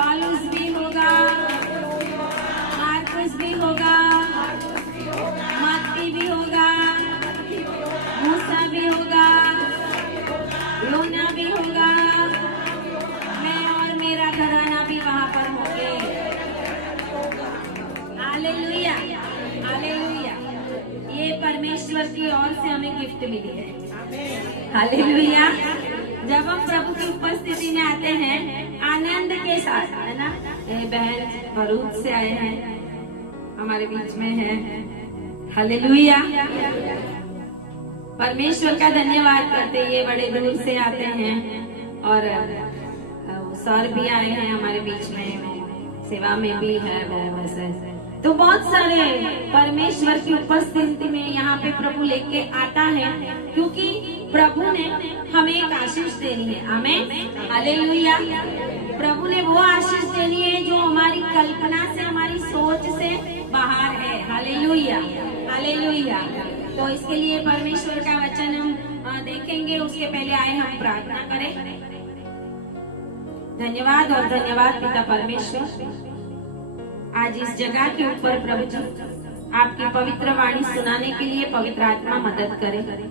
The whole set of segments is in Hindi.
पौलुस भी होगा, मार्कुस भी होगा, मत्ती भी होगा, मूसा भी होगा, यूना भी होगा, मैं और मेरा घराना भी वहां पर होंगे। Hallelujah, hallelujah. ये परमेश्वर की ओर से हमें गिफ्ट मिली है। हालेलुया। जब हम प्रभु की उपस्थिति में आते हैं आनंद के साथ, है ना। ये बहन भरूच से आए हैं, हमारे बीच में है। हालेलुया। परमेश्वर का धन्यवाद करते, ये बड़े दूर से आते हैं और सर भी आए हैं हमारे बीच में, सेवा में भी है वो वैसे। तो बहुत सारे परमेश्वर की उपस्थिति में यहाँ पे प्रभु लेके आता है, क्योंकि प्रभु ने हमें एक आशीष देनी है। आमीन, हालेलुया। प्रभु ने वो आशीष देनी है जो हमारी कल्पना से, हमारी सोच से बाहर है। Hallelujah, hallelujah. तो इसके लिए परमेश्वर का वचन हम देखेंगे। उसके पहले आए हम प्रार्थना करें। धन्यवाद और धन्यवाद पिता परमेश्वर, आज इस जगह के ऊपर प्रभु जी आपकी पवित्र वाणी सुनाने के लिए पवित्र आत्मा मदद करे।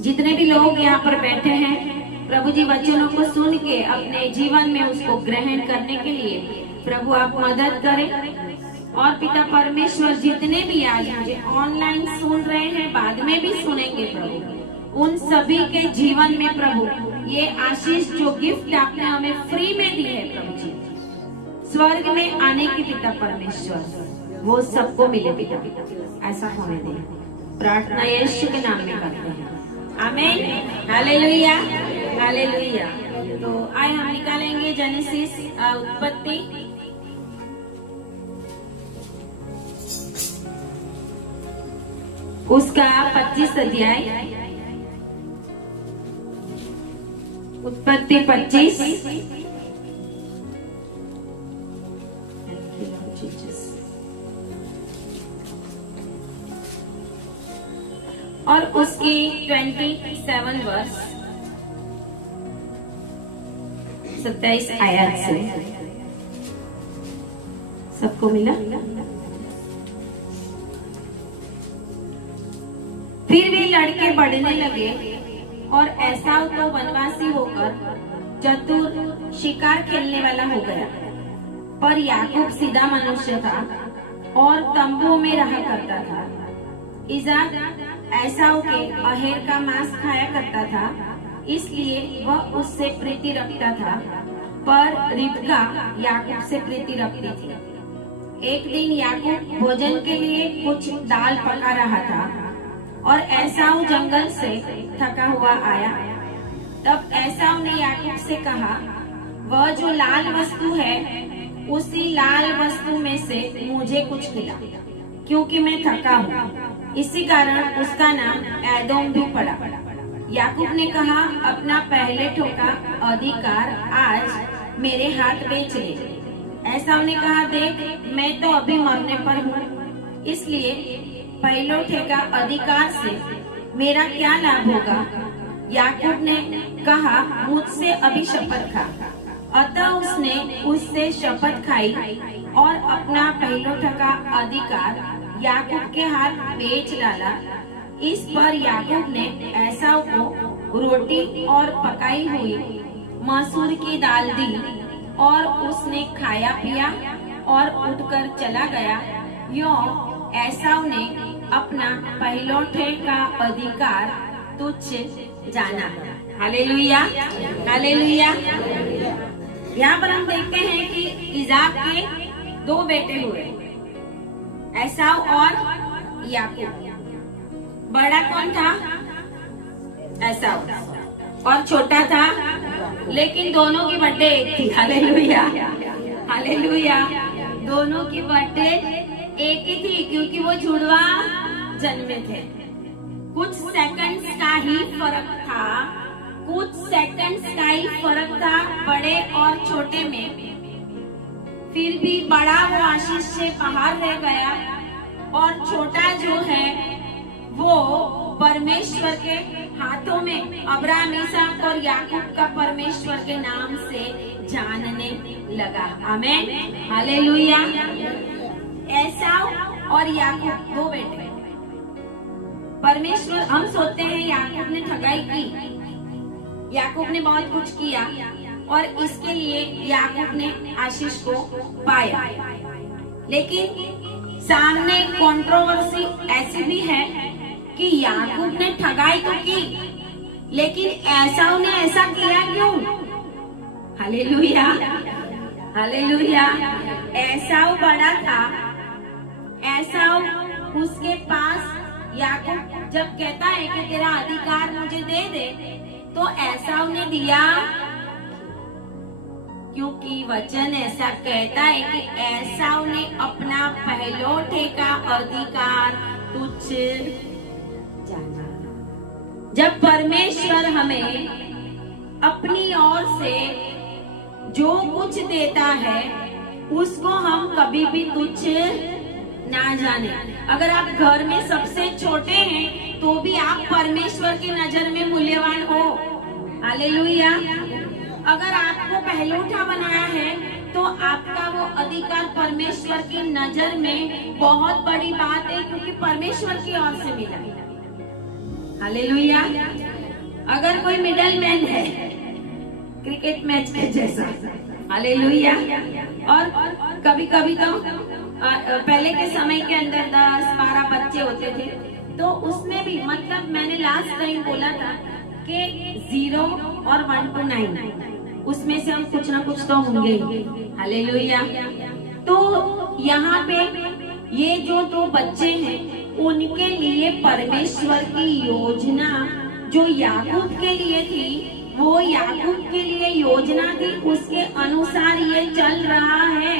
जितने भी लोग यहाँ पर बैठे हैं प्रभु जी, वचनों को सुन के अपने जीवन में उसको ग्रहण करने के लिए प्रभु आप मदद करें। और पिता परमेश्वर, जितने भी आज मुझे ऑनलाइन सुन रहे हैं, बाद में भी सुनेंगे प्रभु, उन सभी के जीवन में प्रभु ये आशीष जो गिफ्ट आपने हमें फ्री में दी है प्रभु जी, स्वर्ग में आने की पिता परमेश्वर, वो सबको मिले पिता, ऐसा होने दे। प्रार्थना यीशु के नाम में करते हैं, आमीन, हालेलुया, हालेलुया। तो आए हम निकालेंगे जेनेसिस उत्पत्ति, उसका 25 अध्याय, उत्पत्ति 25 और उसकी 27 वर्ष 27 आयत से। सबको मिला? फिर वे लड़के बढ़ने लगे और एसाव तो वनवासी होकर चतुर शिकार खेलने वाला हो गया, पर याकूब सीधा मनुष्य था और तंबुओं में रहा करता था। इज़ाक एसाव के अहेर का मांस खाया करता था, इसलिए वह उससे प्रीति रखता था, पर रिबका याकूब से प्रीति रखती थी। एक दिन याकूब भोजन के लिए कुछ दाल पका रहा था और एसाव जंगल से थका हुआ आया। तब एसाव ने याकूब से कहा, वह जो लाल वस्तु है उसी लाल वस्तु में से मुझे कुछ खिला, क्योंकि मैं थका हूँ। इसी कारण उसका नाम एदोम भी पड़ा। याकूब ने कहा, अपना पहले ठोका अधिकार आज मेरे हाथ बेच ले। एसाव ने कहा, देख मैं तो अभी मरने पर हूँ, इसलिए पहलो ठेका अधिकार से मेरा क्या लाभ होगा। याकूब ने कहा, मुझसे अभी शपथ खा। अतः उसने उससे शपथ खाई और अपना पहलो ठेका अधिकार याकूब के हाथ बेच डाला। इस पर याकूब ने एसाव को रोटी और पकाई हुई मसूर की दाल दी और उसने खाया पिया और उठकर चला गया। यो एसाव ने अपना पहलौठे का अधिकार तुच्छ जाना। Hallelujah, hallelujah. यहाँ पर हम देखते हैं कि इज़ाक के 2 बेटे हुए, एसाव और याकूब। बड़ा कौन था? एसाव, और छोटा था, लेकिन दोनों की बर्थडे एक थी। Hallelujah, hallelujah. दोनों की बर्थडे एक ही थी, क्योंकि वो जुड़वा जन्मे थे। कुछ सेकंड्स का ही फर्क था, कुछ सेकंड्स का ही फर्क था बड़े और छोटे में। फिर भी बड़ा वो आशीष से बाहर रह गया और छोटा जो है वो परमेश्वर के हाथों में अब्राहम, इसहाक और याकूब का परमेश्वर के नाम से जानने लगा। आमीन, हालेलुया। एसाव और याकूब दो बेटे। परमेश्वर, हम सोचते हैं याकूब ने ठगाई की, याकूब ने बहुत कुछ किया और इसके लिए याकूब ने आशीष को पाया। लेकिन सामने कंट्रोवर्सी ऐसी भी है कि याकूब ने ठगाई तो की, लेकिन एसाव ने ऐसा किया क्यों? Hallelujah, hallelujah. एसाव बड़ा था, एसाव उसके पास याकूब जब कहता है कि तेरा अधिकार मुझे दे दे, तो एसाव ने दिया, क्योंकि वचन ऐसा कहता है कि एसाव ने अपना पहलौठे का अधिकार तुच्छ जाना। जब परमेश्वर हमें अपनी ओर से जो कुछ देता है उसको हम कभी भी तुच्छ ना जाने। अगर आप घर में सबसे छोटे हैं तो भी आप परमेश्वर की नजर में मूल्यवान हो। हालेलुया। अगर आपको पहलौठा बनाया है तो आपका वो अधिकार परमेश्वर की नजर में बहुत बड़ी बात है, क्योंकि परमेश्वर की ओर से मिला। हालेलुया। अगर कोई मिडल मैन है क्रिकेट मैच के जैसा, हालेलुया, और कभी कभी तो पहले के समय के अंदर 10-12 बच्चे होते थे, तो उसमें भी मतलब मैंने लास्ट टाइम बोला था कि 0 और 1 to 9 उसमें से हम कुछ ना कुछ तो होंगे। हालेलुया। तो यहाँ पे ये जो 2 बच्चे हैं उनके लिए परमेश्वर की योजना जो याकूब के लिए थी, वो याकूब के लिए योजना थी, उसके अनुसार ये चल रहा है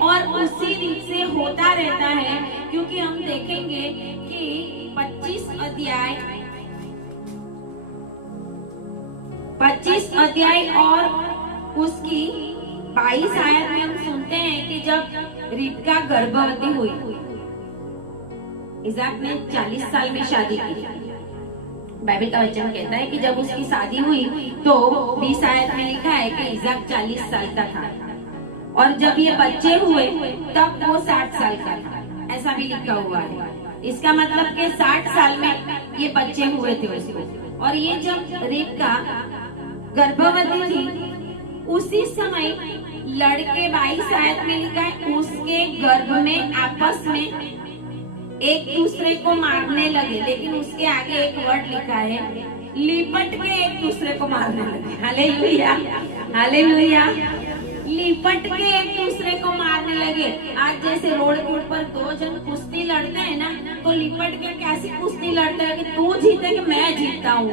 और उसी रीत से होता रहता है। क्योंकि हम देखेंगे कि 25 अध्याय और उसकी 22 आयत में हम सुनते हैं कि जब रिबका गर्भवती हुई, इसाक ने 40 साल में शादी की। बाइबल का वचन कहता है कि जब उसकी शादी हुई तो 20 आयत में लिखा है कि इसाक 40 साल का था, और जब ये बच्चे हुए तब वो 60 साल का था, ऐसा भी लिखा हुआ है। इसका मतलब कि 60 साल में ये बच्चे हुए थे उसको। और ये जब रिबका गर्भवती थी उसी समय लड़के 22 आयत में लिखा है उसके गर्भ में आपस में एक दूसरे को मारने लगे, लेकिन उसके आगे एक वर्ड लिखा है, लिपट के एक दूसरे को मारने लगे। Hallelujah, hallelujah. लिपट के एक दूसरे को मारने लगे। आज जैसे रोड के ऊपर 2 जन कुश्ती लड़ते हैं ना, तो लिपट के कैसी कुश्ती लड़ते हैं कि तू जीते कि मैं जीतता हूँ,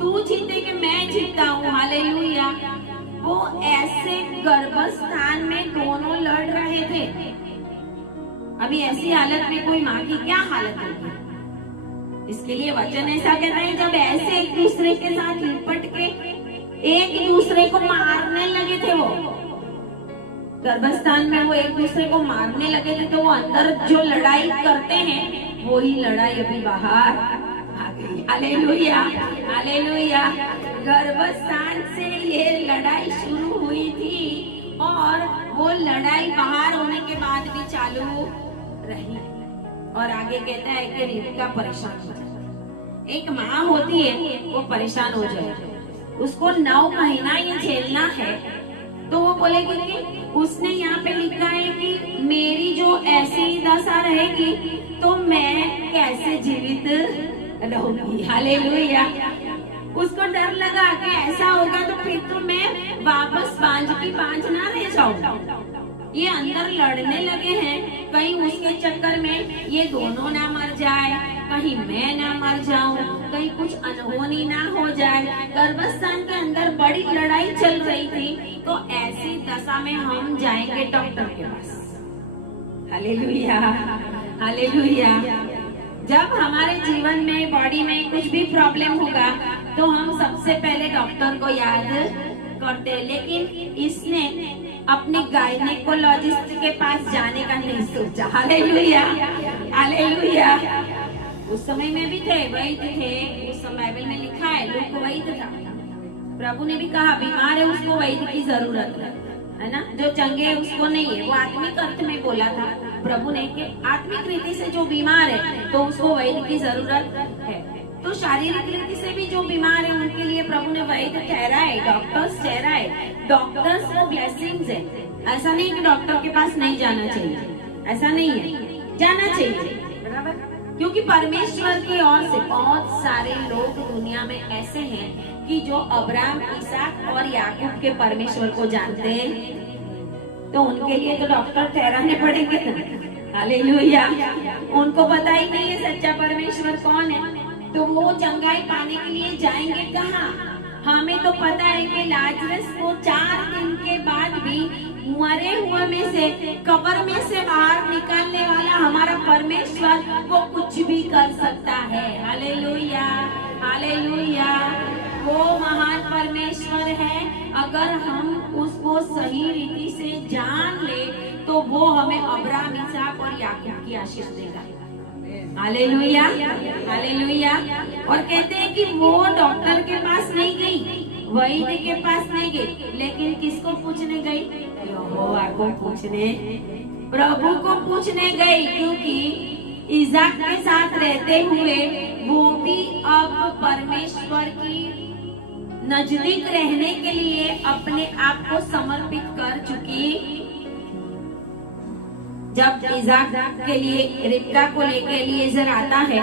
तू जीते कि मैं जीतता हूँ। हालेलुया। वो ऐसे गर्भस्थान में दोनों लड़ रहे थे। अभी ऐसी हालत में कोई माँ की क्या हालत होगी? इसके लिए वचन ऐसा कहता है, जब ऐसे एक दूसरे के साथ लिपट के एक दूसरे को मारने लगे थे, वो गर्भस्थान में वो एक दूसरे को मारने लगे थे, तो वो अंदर जो लड़ाई करते हैं वही लड़ाई अभी बाहर आ गई। Hallelujah, hallelujah. गर्भस्थान से ये लड़ाई शुरू हुई थी और वो लड़ाई बाहर होने के बाद भी चालू रही। और आगे कहता है कि रिबका परेशान हो जाए। एक माँ होती है वो परेशान हो जाए, उसको 9 महीना ये झेलना है, तो वो बोलेगी कि उसने यहाँ पे लिखा है कि मेरी जो ऐसी दशा रहेगी तो मैं कैसे जीवित रहूंगी। हालेलुया। उसको डर लगा कि ऐसा होगा तो फिर तो मैं वापस बांझ की बांझ ना रह जाऊं। ये अंदर लड़ने लगे हैं, कहीं उसके चक्कर में ये दोनों ना मर जाए, कहीं मैं ना मर जाऊं, कहीं कुछ अनहोनी ना हो जाए। गर्भस्थान के अंदर बड़ी लड़ाई चल रही थी, तो ऐसी दशा में हम जाएंगे डॉक्टर के पास। Hallelujah, hallelujah. जब हमारे जीवन में बॉडी में कुछ भी प्रॉब्लम होगा तो हम सबसे पहले डॉक्टर को याद करते हैं, लेकिन इसने अपने गायनेकोलॉजिस्ट के पास जाने का नहीं सोचा। Hallelujah, hallelujah. उस समय में भी थे, वैद्य थे। उस समय बाइबल में लिखा है लूक वैद्य था। प्रभु ने भी कहा बीमार है उसको वैद्य की जरूरत है ना, जो चंगे है उसको नहीं है। वो आत्मिक अर्थ में बोला था प्रभु ने कि आत्मिक रीति से जो बीमार है तो उसको वैद्य की जरूरत है। तो शारीरिक रीति से भी जो बीमार है उनके लिए प्रभु ने वैद्य ठहरा है, डॉक्टर्स ठहरा है। डॉक्टर्स वो ब्लेसिंग्स है। ऐसा नहीं कि डॉक्टर के पास नहीं जाना चाहिए, ऐसा नहीं है, जाना चाहिए, बराबर। क्योंकि परमेश्वर की ओर से बहुत सारे लोग दुनिया में ऐसे हैं कि जो अब्राहम, इसहाक और याकूब के परमेश्वर को जानते हैं, तो उनके लिए तो डॉक्टर ठहराने पड़ेंगे ना। हालेलुया। उनको पता ही नहीं है सच्चा परमेश्वर कौन है, तो वो चंगाई पाने के लिए जाएंगे कहाँ? हमें तो पता है कि लाजरस को 4 दिन के बाद भी मरे हुए में से, कब्र में से बाहर निकालने वाला हमारा परमेश्वर वो कुछ भी कर सकता है। Hallelujah, hallelujah. वो महान परमेश्वर है। अगर हम उसको सही रीति से जान ले तो वो हमें अब्राहम, इसहाक और याकूब की आशीष देगा। Hallelujah, hallelujah. और कहते हैं कि वो डॉक्टर के पास नहीं गई, वैद्य के पास नहीं गई, लेकिन किसको पूछने गई? यहोवा को पूछने, प्रभु को पूछने गई। क्योंकि इसहाक के साथ रहते हुए वो भी अब परमेश्वर की नजदीक रहने के लिए अपने आप को समर्पित कर चुकी। जब इसहाक के लिए रिबका को लेकर एलीएजर आता है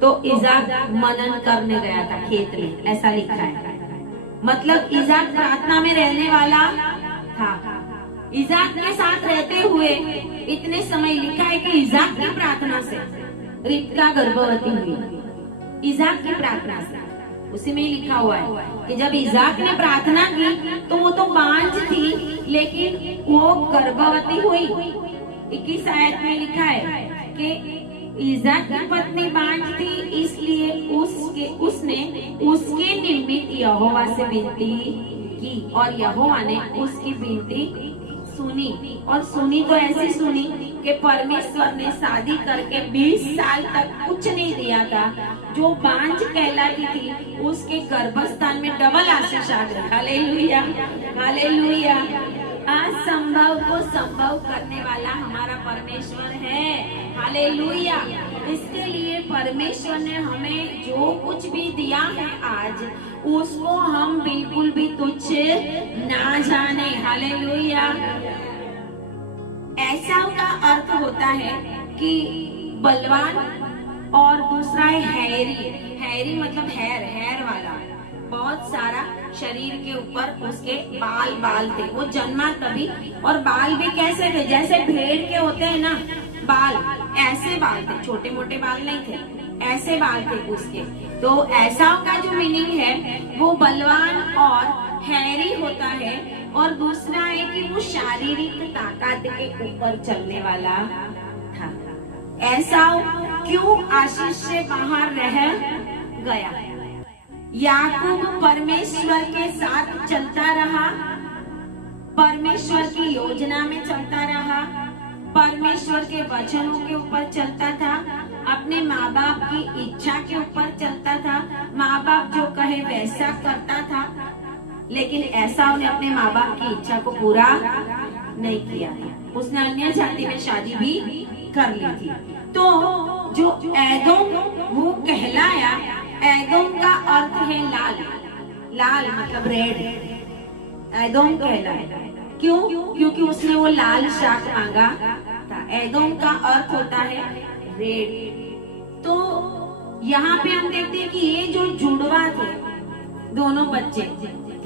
तो इसहाक मनन करने गया था खेत में, ऐसा लिखा है। मतलब इसहाक प्रार्थना में रहने वाला था। इसहाक के साथ रहते हुए इतने समय लिखा है कि इसहाक की प्रार्थना से रिबका गर्भवती हुई। इसहाक की प्रार्थना से, उसी में ही लिखा हुआ है कि जब इसहाक ने प्रार्थना की तो वो तो बांझ थी, लेकिन वो गर्भवती हुई। 21 आयत में लिखा है कि इसहाक की पत्नी बांझ थी, इसलिए उसने उसके निमित्त यहोवा से विनती की और यहोवा ने उसकी विनती सुनी। और सुनी तो ऐसी सुनी कि परमेश्वर ने शादी करके 20 साल तक कुछ नहीं दिया था। जो बांझ कहलाती थी उसके गर्भस्थान में डबल आशीष आ गई। Hallelujah, hallelujah. असंभव को संभव करने वाला हमारा परमेश्वर है। हालेलुया। इसके लिए परमेश्वर ने हमें जो कुछ भी दिया है आज, उसको हम बिल्कुल भी तुच्छ ना जाने। हालेलुया। ऐसा का अर्थ होता है कि बलवान, और दूसरा है हैरी। हैरी मतलब हेयर वाला। बहुत सारा शरीर के ऊपर उसके बाल थे। वो जन्मा तभी, और बाल भी कैसे थे? जैसे भेड़ के होते हैं ना बाल, ऐसे बाल थे, छोटे मोटे बाल नहीं थे, ऐसे बाल थे उसके। तो ऐसा का जो मीनिंग है वो बलवान और हैरी होता है। और दूसरा है कि वो शारीरिक ताकत के ऊपर चलने वाला था। ऐसा क्यों आशीष से बाहर रह गया? याकूब परमेश्वर के साथ चलता रहा, परमेश्वर की योजना में चलता रहा, परमेश्वर के वचनों के ऊपर चलता था, अपने माँ बाप की इच्छा के ऊपर चलता था, माँ बाप जो कहे वैसा करता था। लेकिन ऐसा ने अपने माँ बाप की इच्छा को पूरा नहीं किया था। उसने अन्य जाति में शादी भी कर ली थी। तो जो एदोम वो कहलाया, एदोम का अर्थ है लाल। लाल मतलब रेड। एदोम कहलाया क्यों? क्योंकि उसने वो लाल शाक मांगा था। एदोम का अर्थ होता है रेड। तो यहाँ पे हम देखते हैं कि ये जो जुड़वा थे दोनों बच्चे,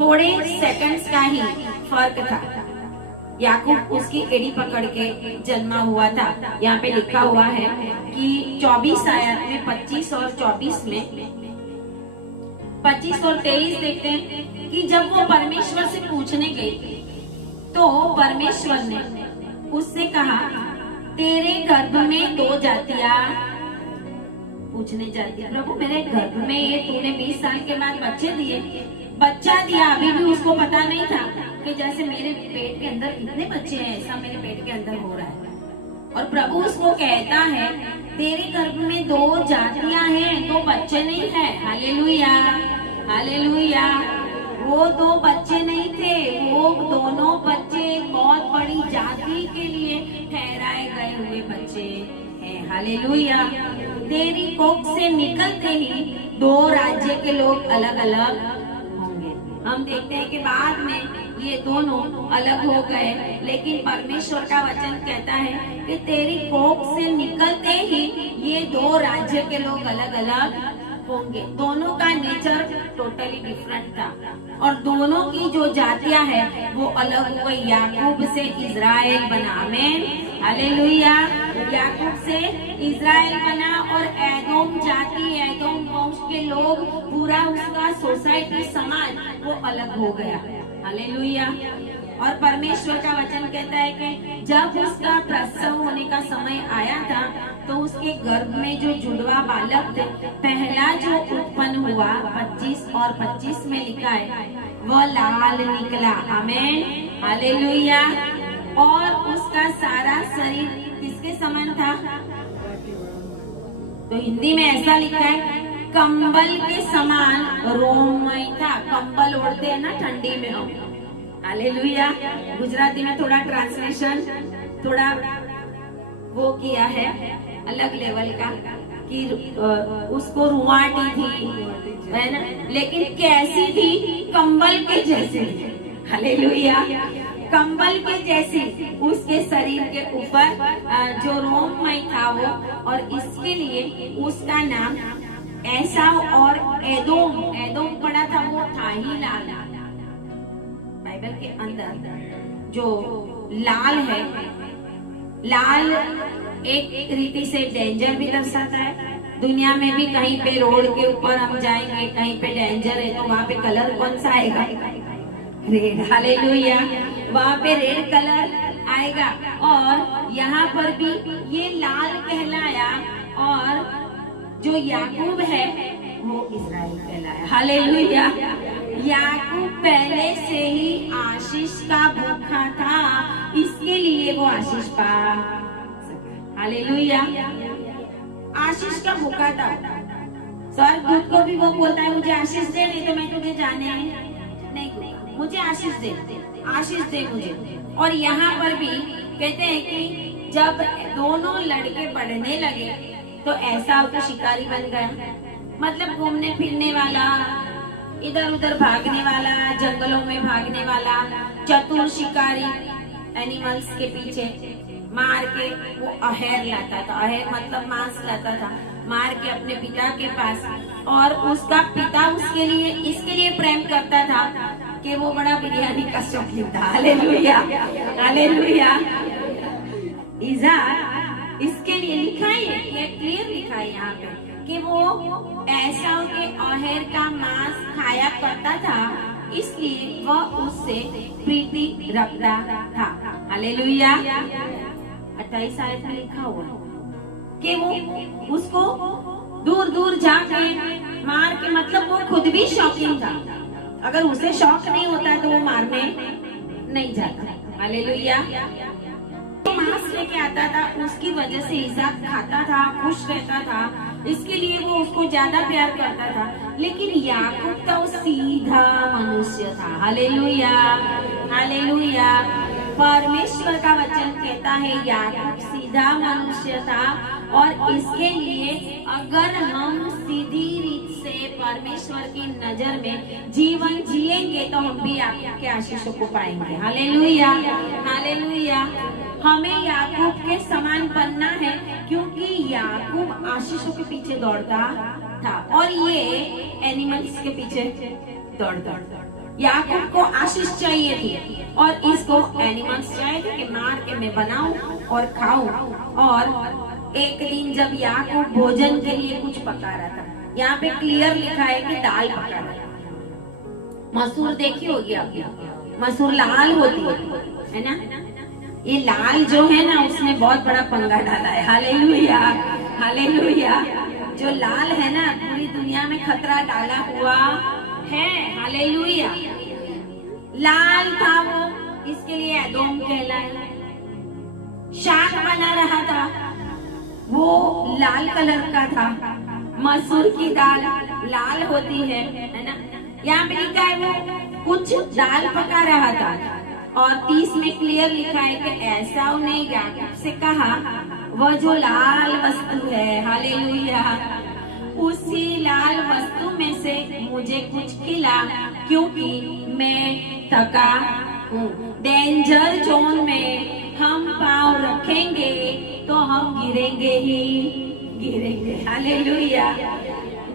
थोड़े सेकंड्स का ही फर्क था। याकूब उसकी एड़ी पकड़ के जन्मा हुआ था। यहाँ पे लिखा हुआ है कि 24 आयत में 25 और 24 में 25 और 23 देखते हैं कि जब वो परमेश्वर से पूछने गई तो परमेश्वर ने उससे कहा, तेरे गर्भ में 2 जातियां पूछने जाती है। प्रभु मेरे गर्भ में ये तूने 20 साल के बाद बच्चा दिया, अभी भी उसको पता नहीं था कि जैसे मेरे पेट के अंदर इतने बच्चे हैं, ऐसा मेरे पेट के अंदर हो रहा है। और प्रभु उसको कहता है तेरे गर्भ में 2 जातियां हैं, 2 बच्चे नहीं है। Hallelujah, hallelujah. वो 2 बच्चे नहीं थे, वो दोनों बच्चे बहुत बड़ी जाति के लिए ठहराए गए हुए बच्चे हैं। हालेलुया। तेरी कोख से निकलते ही 2 राज्य के लोग अलग अलग होंगे। हम देखते हैं कि बाद में ये दोनों अलग हो गए, लेकिन परमेश्वर का वचन कहता है कि तेरी कोख से निकलते ही ये 2 राज्य के लोग अलग अलग होंगे। दोनों का नेचर टोटली डिफरेंट था और दोनों की जो जातियां हैं वो अलग हो गई। याकूब से इज़राइल बना। आमीन, हालेलुया। याकूब से इज़राइल बना और एदोम जाति, एदोम वंश के लोग, पूरा उसका सोसाइटी, समाज वो अलग हो गया। हालेलुया। और परमेश्वर का वचन कहता है कि जब उसका प्रसव होने का समय आया था तो उसके गर्भ में जो जुड़वा बालक थे, पहला जो उत्पन्न हुआ 25 और 25 में लिखा है वह लाल निकला। आमीन, हालेलुया। और उसका सारा शरीर किसके समान था? तो हिंदी में ऐसा लिखा है कंबल के समान रोममय था। कंबल ओढ़ते हैं ना ठंडी में हम। हालेलुया। गुजराती में थोड़ा ट्रांसलेशन थोड़ा वो किया है अलग लेवल का कि उसको रुआटी थी, है ना, लेकिन कैसी थी? कंबल के जैसे। हालेलुया। कंबल के जैसी उसके शरीर के ऊपर जो रोममय था वो, और इसके लिए उसका नाम एसाव और एदोम, एदोम पड़ा था, वो था ही लाल। बाइबल के अंदर जो लाल है, लाल एक रीति से डेंजर भी दर्शाता है। दुनिया में भी कहीं पे रोड के ऊपर हम जाएंगे, कहीं पे डेंजर है तो वहाँ पे कलर कौन सा आएगा? रेड। हालेलुया। वहाँ पे रेड कलर आएगा। और यहाँ पर भी ये लाल कहलाया और जो याकूब है वो इज़राइल कहलाया। हालेलुया। याकूब पहले से ही आशीष का भूखा था, इसके लिए वो आशीष पा। हालेलुया। आशीष का भूखा था। स्वर्गदूत को भी वो बोलता है मुझे आशीष दे, नहीं तो मैं तुझे जाने नहीं दूंगा, मुझे आशीष दे, आशीष दे मुझे। और यहाँ पर भी कहते हैं कि जब दोनों लड़के बढ़ने लगे तो ऐसा तो शिकारी बन गया, मतलब घूमने फिरने वाला, इधर उधर भागने वाला, जंगलों में भागने वाला, चतुर शिकारी, एनिमल्स के पीछे मार के वो अहेर लाता था। अहेर मतलब मांस लाता था, मार के अपने पिता के पास। और उसका पिता उसके लिए इसके लिए प्रेम करता था कि वो बड़ा बिरयानी का शौकीन था। Hallelujah, hallelujah. इज़ार इसके लिए लिखा है, ये क्लियर लिखा है यहाँ पे कि वो एसाव के अहेर का मांस खाया करता था, इसलिए वह उससे प्रीति रखता था। हालेलुया। 28 आयत में लिखा हुआ कि वो उसको दूर दूर जाके मार के, मतलब वो खुद भी शौकीन था। अगर उसे शौक नहीं होता तो वो मारने नहीं जाता। हालेलुया। मांस लेके आता था, उसकी वजह से इज़ाक खाता था, खुश रहता था, इसके लिए वो उसको ज्यादा प्यार करता था। लेकिन याकूब तो सीधा मनुष्य था। Hallelujah, hallelujah. परमेश्वर का वचन कहता है याकूब सीधा मनुष्य था, और इसके लिए अगर हम सीधी रीत से परमेश्वर की नजर में जीवन जिएंगे तो हम भी आपके आशीषों को पाएंगे। Hallelujah, hallelujah. हमें याकूब के समान बनना है, क्योंकि याकूब आशीषों के पीछे दौड़ता था और ये एनिमल्स के पीछे दौड़ता। याकूब को आशीष चाहिए थी और इसको एनिमल्स चाहिए थे कि मार के मैं बनाऊं और खाऊं। और एक दिन जब याकूब भोजन के लिए कुछ पका रहा था, यहाँ पे क्लियर लिखा है कि दाल पका रहा था। मसूर देखी होगी आपने, मसूर लाल होती है ना, ये लाल जो है ना उसने बहुत बड़ा पंगा डाला है। Hallelujah, hallelujah. जो लाल है ना पूरी दुनिया में खतरा डाला हुआ है। हालेलुया। लाल था वो, इसके लिए एदोम कहलाया। शाक बना रहा था, वो लाल कलर का था। मसूर की दाल लाल होती है ना। यहाँ पे लिखा है वो कुछ दाल पका रहा था और 30 में क्लियर लिखा है कि ऐसा ने याकूब से कहा, वह जो लाल वस्तु है, हालेलुया, उसी लाल वस्तु में से मुझे कुछ खिला, क्योंकि मैं थका हूँ। डेंजर जोन में हम पाँव रखेंगे तो हम गिरेंगे ही गिरेंगे, हालेलुया।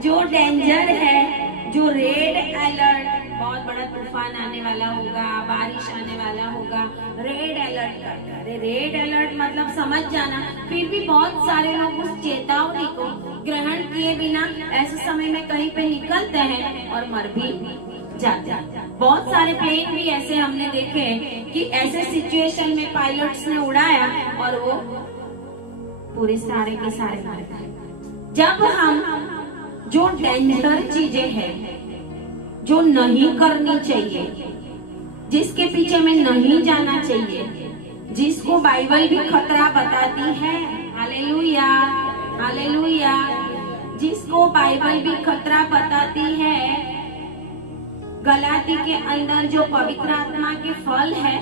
जो डेंजर है, जो रेड अलर्ट, बहुत बड़ा तूफान आने वाला होगा, बारिश आने वाला होगा, रेड अलर्ट करता है। रेड अलर्ट मतलब समझ जाना। फिर भी बहुत सारे लोग उस चेतावनी को ग्रहण किए बिना ऐसे समय में कहीं पे निकलते हैं और मर भी जाते हैं। बहुत सारे प्लेन भी ऐसे हमने देखे हैं कि ऐसे सिचुएशन में पायलट्स ने उड़ाया और वो पूरे सारे के सारे मर गए। जब हम जो डेंजर चीजें हैं, जो नहीं करनी चाहिए, जिसके पीछे में नहीं जाना चाहिए, जिसको बाइबल भी खतरा बताती है, हालेलुया हालेलुया, जिसको बाइबल भी खतरा बताती है, गलाती के अंदर जो पवित्र आत्मा के फल है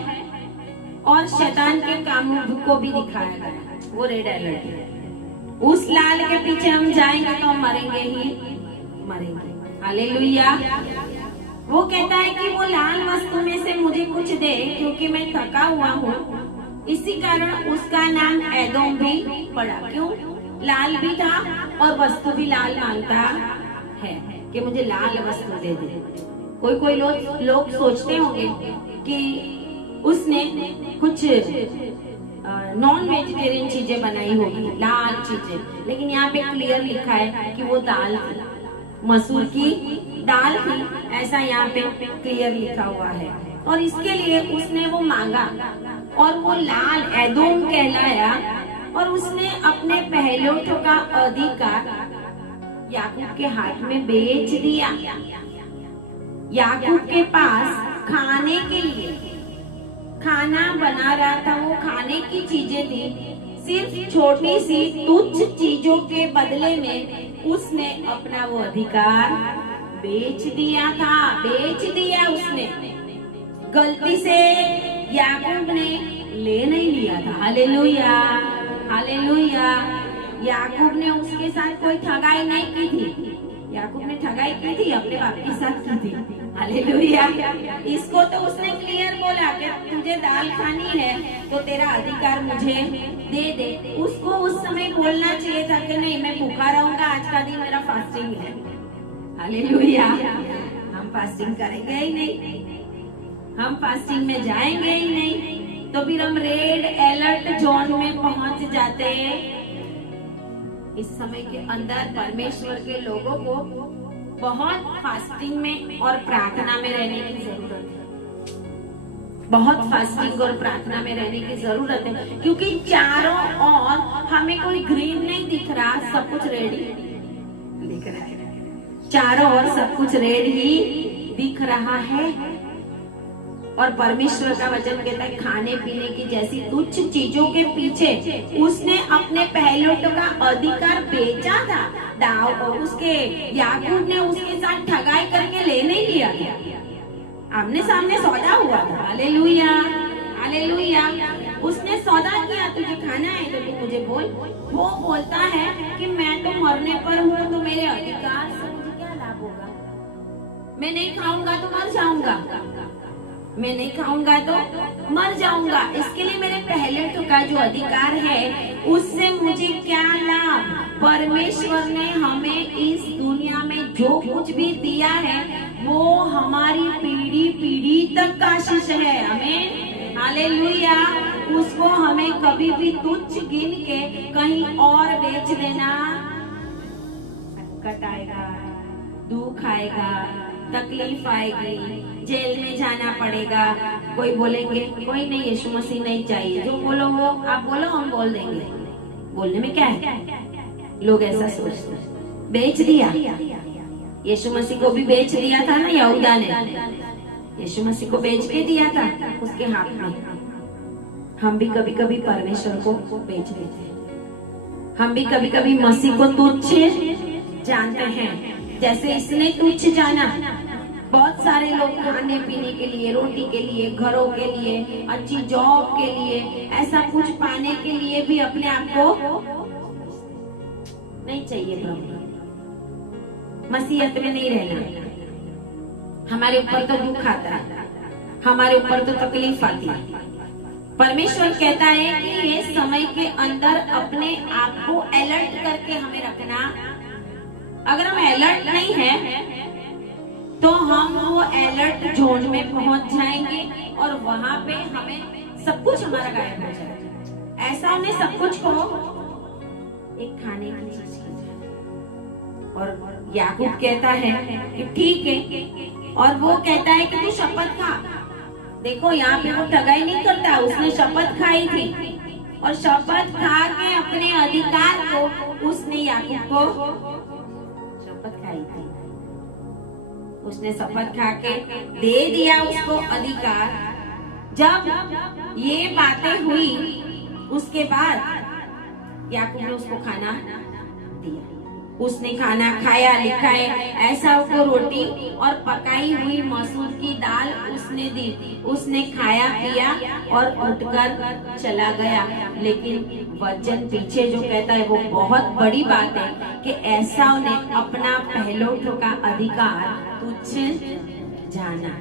और शैतान के कामों को भी दिखाया गया, वो रेड अलर्ट है। उस लाल के पीछे हम जाएंगे तो हम मरेंगे ही मरेंगे, हालेलुया। वो कहता है कि वो लाल वस्तु में से मुझे कुछ दे, क्योंकि मैं थका हुआ हूँ। इसी कारण उसका नाम एदोम भी पड़ा। क्यों? लाल भी था और वस्तु भी लाल मांगता है कि मुझे लाल वस्तु दे दे। कोई लोग सोचते होंगे कि उसने कुछ नॉन वेजिटेरियन चीजें बनाई होगी, लाल चीजें, लेकिन यहाँ पे क्लियर लिखा है कि वो दाल थी, मसूर की दाल थी, ऐसा यहाँ पे क्लियर लिखा हुआ है। और इसके लिए उसने वो मांगा और वो लाल एदोम कहलाया और उसने अपने पहलौठों का अधिकार याकूब के हाथ में बेच दिया। याकूब के पास खाने के लिए खाना बना रहा था, वो खाने की चीजें थी, सिर्फ छोटी सी तुच्छ चीजों के बदले में उसने अपना वो अधिकार बेच दिया था, बेच दिया उसने। गलती से याकूब ने ले नहीं लिया था, हालेलुया हालेलुया। याकूब ने उसके साथ कोई ठगाई नहीं की थी, याकूब ने ठगाई की थी अपने बाप के साथ की थी, हालेलुया। इसको तो उसने क्लियर बोला कि तुझे दाल खानी है तो तेरा अधिकार मुझे दे दे। उसको उस समय बोलना चाहिए था कि नहीं, मैं भूखा रहूंगा, आज का दिन मेरा फास्टिंग है, हालेलुया। हम फास्टिंग करेंगे ही नहीं, हम फास्टिंग में जाएंगे ही नहीं, तो फिर हम रेड अलर्ट जोन में पहुंच जाते हैं। इस समय के अंदर परमेश्वर के लोगों को बहुत फास्टिंग में और प्रार्थना में रहने की जरूरत है, बहुत फास्टिंग और प्रार्थना में रहने की जरूरत है, क्योंकि चारों ओर हमें कोई ग्रीन नहीं दिख रहा, सब कुछ रेड ही दिख रहा है, चारों ओर सब कुछ रेड ही दिख रहा है। और परमेश्वर का वचन कहता है खाने पीने की जैसी तुच्छ चीजों के पीछे उसने अपने पहलौठों का अधिकार बेचा था। दाव और उसके याकूब ने उसके साथ ठगाई करके ले नहीं लिया, आमने सामने सौदा हुआ था, हालेलुया हालेलुया। उसने सौदा किया, तुझे खाना है तो तू मुझे बोल। वो बोलता है कि मैं तो मरने पर हूँ, तो मेरे अधिकार से मुझे क्या लाभ होगा, मैं नहीं खाऊंगा तो मर जाऊंगा, मैं नहीं खाऊंगा तो मर जाऊंगा, इसके लिए मेरे पहलौठों का जो अधिकार है उससे मुझे क्या लाभ। परमेश्वर ने हमें इस दुनिया में जो कुछ भी दिया है वो हमारी पीढ़ी पीढ़ी तक का आशीष है, हमें हालेलुया। उसको हमें कभी भी तुच्छ गिन के कहीं और बेच देना, संकट आएगा, दुख आएगा, तकलीफ आएगी, जेल में जाना पड़ेगा। कोई बोलेंगे कोई नहीं, यीशु मसीह नहीं चाहिए, जो बोलो वो आप बोलो, हम बोल देंगे, बोलने में क्या है। लोग ऐसा सोचते हैं। बेच दिया, यीशु मसीह को भी बेच दिया था ना यहूदा ने, यीशु मसीह को बेच के दिया था उसके हाथ में, हम भी कभी कभी परमेश्वर को बेच देते हैं। हम भी कभी कभी मसीह को तुच्छ जानते हैं, जैसे इसने तुच्छ जाना। बहुत सारे लोग खाने पीने के लिए, रोटी के लिए, घरों के लिए, अच्छी जॉब के लिए, ऐसा कुछ पाने के लिए भी अपने आप को नहीं चाहिए प्रभु। मसीहत में नहीं रहना। हमारे ऊपर तो दुख आता है, हमारे ऊपर तो तकलीफ आती है। परमेश्वर कहता है कि ये समय के अंदर अपने आप को अलर्ट करके हमें रखना। अगर हम अलर्ट नहीं है तो हम वो अलर्ट जोन में पहुंच जाएंगे और वहां पे हमें सब कुछ हमारा गायब हो जाएगा। ऐसा हमें सब कुछ को एक खाने की चीज की। और याकूब कहता है कि ठीक है, और वो कहता है कि तू शपथ खा। देखो यहाँ पे वो ठगाई नहीं करता, उसने शपथ खाई थी और शपथ खा के अपने अधिकार को उसने याकूब को शपथ खाई थी। उसने शपथ खा के दे दिया उसको अधिकार। जब ये बातें हुई उसके बाद याकूब ने उसको खाना दिया। उसने खाना खाया, लिखा है ऐसा उसको रोटी और पकाई हुई मसूर की दाल उसने दी। उसने खाया पिया और उठकर चला गया। लेकिन वचन पीछे जो कहता है वो बहुत बड़ी बात है कि ऐसा ने अपना पहलौठों का अधिकार तुच्छ जाना।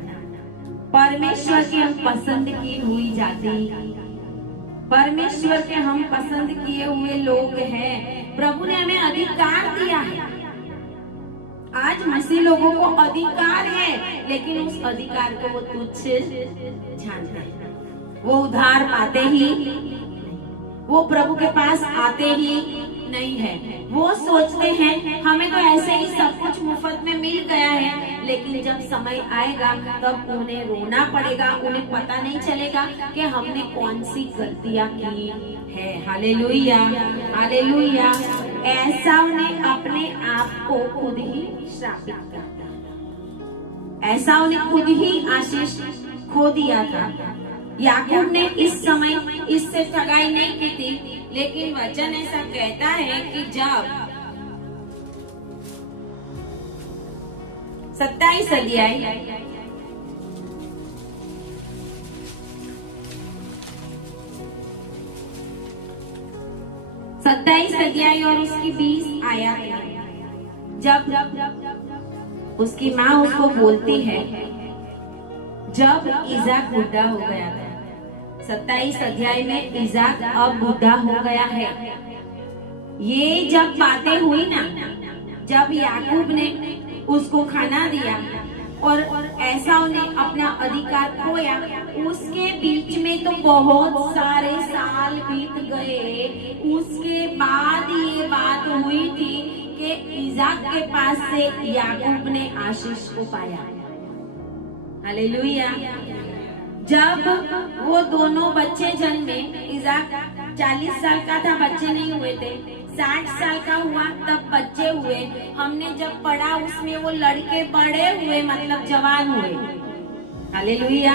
परमेश्वर की हम पसंद की हुई जाति, परमेश्वर के हम पसंद किए हुए लोग हैं। प्रभु ने हमें अधिकार दिया है। आज मसीह लोगों को अधिकार है, लेकिन उस अधिकार को वो तुच्छ जानते हैं। वो उधार पाते ही, वो प्रभु के पास आते ही नहीं है। वो सोचते हैं हमें तो ऐसे ही सब कुछ मुफ्त में मिल गया है, लेकिन जब समय आएगा तब उन्हें रोना पड़ेगा। उन्हें पता नहीं चलेगा कि हमने कौन सी गलतियां की है। Hallelujah, hallelujah. ऐसा ने अपने आप को खुद ही श्रापित कर दिया। ऐसा ने खुद ही आशीष खो दिया था। याकूब ने इस समय इससे ठगाई नहीं की थी, लेकिन वचन ऐसा कहता है कि जब 27 अध्याय 27 अध्याय और उसकी 20 आयत, जब उसकी माँ उसको बोलती है जब इज़ाक बूढ़ा हो गया था। 27 अध्याय में इज़ाक अब बूढ़ा हो गया है। ये जब बातें हुई ना, जब याकूब ने उसको खाना दिया और ऐसा उन्हें अपना अधिकार खोया, उसके बीच में तो बहुत सारे साल बीत गए। उसके बाद ये बात हुई थी कि इज़ाक के पास से याकूब ने आशीष को पाया। हालेलुया। जब वो दोनों बच्चे जन्मे, इज़ाक 40 साल का था, बच्चे नहीं हुए थे। 60 साल का हुआ तब बच्चे हुए। हमने जब पढ़ा उसमें वो लड़के बड़े हुए मतलब जवान हुए। हालेलुया।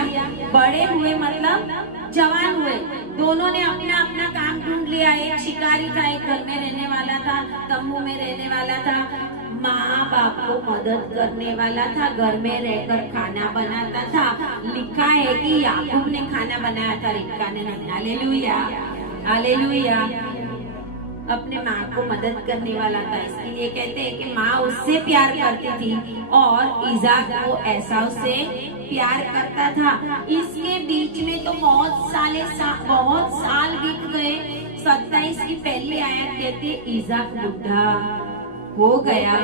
बड़े हुए मतलब जवान हुए। दोनों ने अपना अपना काम ढूंढ लिया। एक शिकारी था, एक घर में रहने वाला था, तंबू में रहने वाला था, माँ बाप को मदद करने वाला था, घर में रहकर खाना बनाता था। लिखा है कि याकूब ने खाना बनाया था, रिबका ने नहीं। Hallelujah, hallelujah. अपने माँ को मदद करने वाला था, इसके लिए कहते हैं कि माँ उससे प्यार करती थी और इज़ाक को एसाव से प्यार करता था। इसके बीच में तो बहुत साल बीत गए। 27 की पहली आयत कहती है इज़ाक बूढ़ा हो गया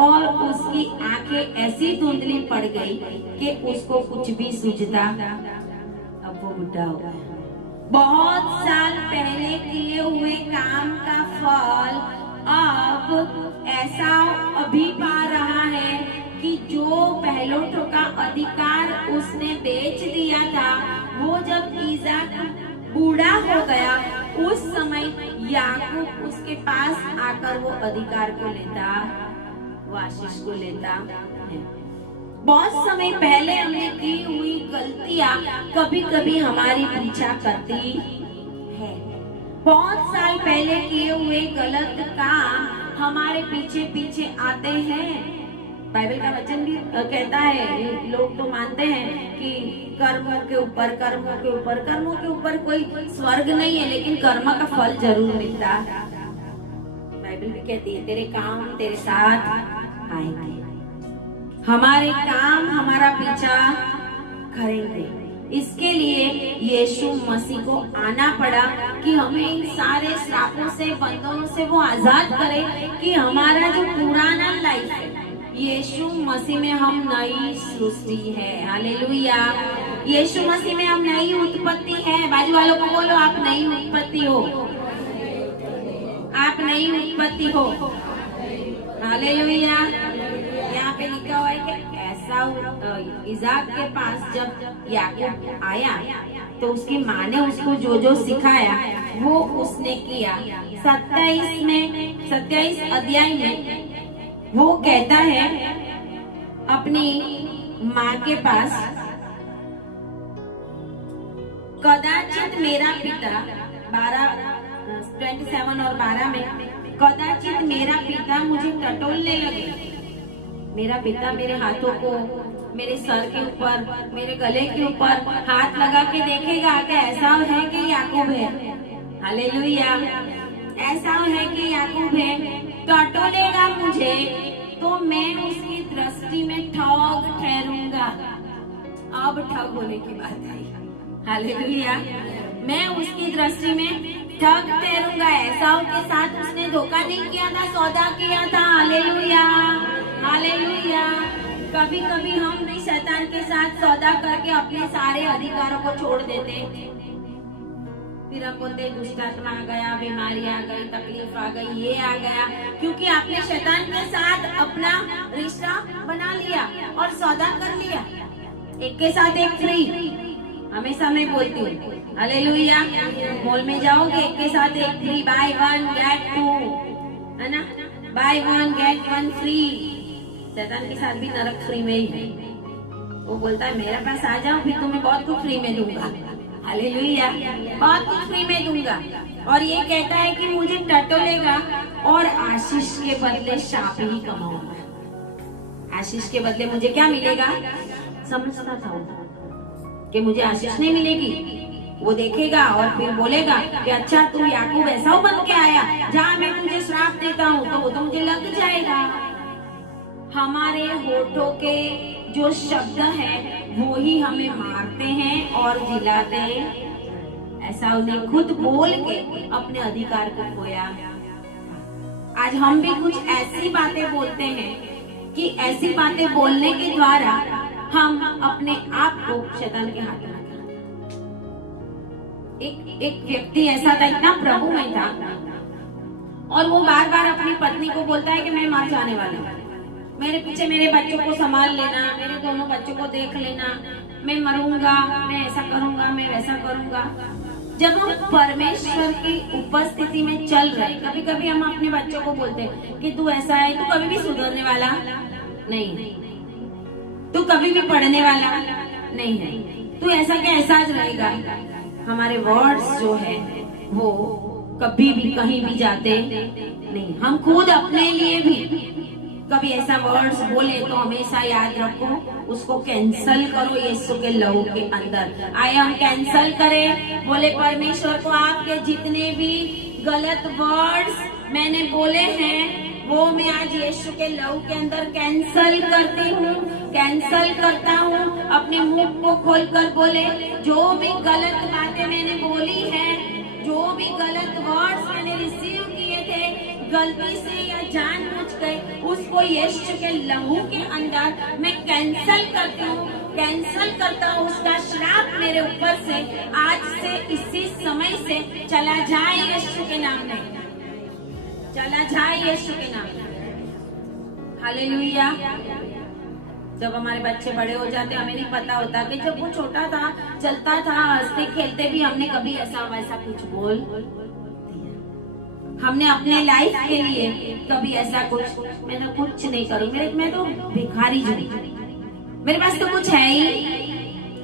और उसकी आंखें ऐसी धुंधली पड़ गई कि उसको कुछ भी सूझता। अब वो बूढ़ा हो गया। बहुत साल पहले किए हुए काम का फल अब ऐसा अभी पा रहा है कि जो पहलौठों का अधिकार उसने बेच दिया था, वो जब इज़ाक बूढ़ा हो गया, उस समय याकूब उसके पास आकर वो अधिकार को लेता, वो आशीष को लेता है। बहुत समय पहले हमने की हुई गलतियां कभी कभी हमारी पीछा करती है। बहुत साल पहले किए हुए गलत काम हमारे पीछे पीछे आते हैं। बाइबल का वचन भी कहता है, लोग तो मानते हैं कि कर्मों के ऊपर कोई स्वर्ग नहीं है, लेकिन कर्म का फल जरूर मिलता है। बाइबल भी कहती है तेरे काम तेरे साथ आएंगे, हमारे काम हमारा पीछा करेंगे। इसके लिए यीशु मसीह को आना पड़ा कि हमें इन सारे श्रापों से, बंधनों से वो आजाद करे, कि हमारा जो पुराना लाइफ है यीशु मसीह में हम नई सृष्टि है। हालेलुया। यीशु मसीह में हम नई उत्पत्ति है। बाजू वालों को बोलो आप नई उत्पत्ति हो, आप नई उत्पत्ति हो। हालेलुया। यहाँ पे लिखा हुआ है कि ऐसा इज़ाक के पास जब याकूब आया तो उसकी माँ ने उसको जो जो सिखाया वो उसने किया। 27 अध्याय में वो कहता है अपनी माँ के पास, कदाचित मेरा पिता 27 और 12 में, कदाचित मेरा पिता मुझे टटोलने लगे। मेरा पिता मेरे हाथों को मेरे सर के ऊपर, मेरे गले के ऊपर हाथ लगा के देखेगा कि ऐसा है कि याकूब है। हालेलुया। ऐसा है कि याकूब है, टटोलेगा मुझे तो मैं उसकी दृष्टि में ठग ठहरूंगा। अब ठग होने की बात आई। हालेलुया। मैं उसकी दृष्टि में ठग ठहरूंगा। एसाव के साथ उसने धोखा नहीं किया था, सौदा किया था। Hallelujah, hallelujah. कभी कभी हम भी शैतान के साथ सौदा करके अपने सारे अधिकारों को छोड़ देते। फिर हम बोलते दुष्ट आत्मा आ गया, बीमारी आ गई, तकलीफ आ गई, ये आ गया, क्योंकि आपने शैतान के साथ अपना रिश्ता बना लिया और सौदा कर लिया। एक के साथ एक फ्री, हमेशा मैं बोलती हूँ। हालेलुया। मॉल में जाओगे एक के साथ एक फ्री, बाय 1 गेट 2, है ना, बाय 1 गेट 1 फ्री। शैतान के साथ भी नरक फ्री में ही है। वो बोलता है मेरे पास आ जाओ, फिर तुम्हें बहुत कुछ फ्री में दूंगा। हालेलुया। बहुत कुछ फ्री में दूंगा। और ये कहता है कि मुझे टटोलेगा और आशीष के बदले शाप ही कमाऊंगा। आशीष के बदले मुझे क्या मिलेगा? समझता था कि मुझे आशीष नहीं मिलेगी। वो देखेगा और फिर बोलेगा कि अच्छा तू याकूब ऐसा बन के आया, जहाँ मैं तुझे श्राप देता हूँ तो वो तो मुझे लग जाएगा। हमारे होठों के जो शब्द हैं वो ही हमें मारते हैं और जिलाते हैं। ऐसा उन्हें खुद बोल के अपने अधिकार को खोया। आज हम भी कुछ ऐसी बातें बोलते हैं कि ऐसी बातें बोलने के द्वारा हम अपने आप को शैतान के हाथ में। एक व्यक्ति ऐसा था, इतना प्रभु में था, और वो बार बार अपनी पत्नी को बोलता है कि मैं मर जाने वाला हूँ, मेरे पीछे मेरे बच्चों को संभाल लेना, मेरे दोनों बच्चों को देख लेना, मैं मरूंगा, मैं ऐसा करूंगा, मैं वैसा करूंगा। जब हम परमेश्वर की उपस्थिति में चल रहे, कभी कभी हम अपने बच्चों को बोलते हैं कि तू ऐसा है, तू कभी भी सुधरने वाला नहीं, तू कभी भी पढ़ने वाला नहीं है, तू ऐसा क्या ऐसा रहेगा। हमारे वर्ड्स जो है वो कभी भी कहीं भी जाते नहीं। हम खुद अपने लिए भी कभी ऐसा वर्ड्स बोले तो हमेशा याद रखो, उसको कैंसल करो यीशु के लहू के अंदर। आए हम कैंसल करें, बोले परमेश्वर को आपके जितने भी गलत वर्ड्स मैंने बोले हैं वो मैं आज यीशु के लहू के अंदर कैंसल करती हूँ, कैंसल करता हूँ। अपने मुंह को खोलकर बोले, जो भी गलत बातें मैंने बोली है, जो भी गलत वर्ड्स मैंने रिसीव किए थे गलती से या जानबूझ के, उसको यीशु के लहू के अंदर मैं कैंसल करती हूँ, कैंसल करता हूँ। उसका श्राप मेरे ऊपर से आज से इसी समय से चला जाए यीशु के नाम में, चला जाए यीशु के नाम में। हालेलुया। जब हमारे बच्चे बड़े हो जाते हमें नहीं पता होता कि जब वो छोटा था, चलता था, हंसते खेलते भी हमने कभी ऐसा वैसा कुछ बोल, हमने अपने लाइफ के लिए कभी ऐसा कुछ, मैं तो कुछ नहीं करूँ, मैं तो भिखारी हूँ, मेरे पास तो कुछ है ही,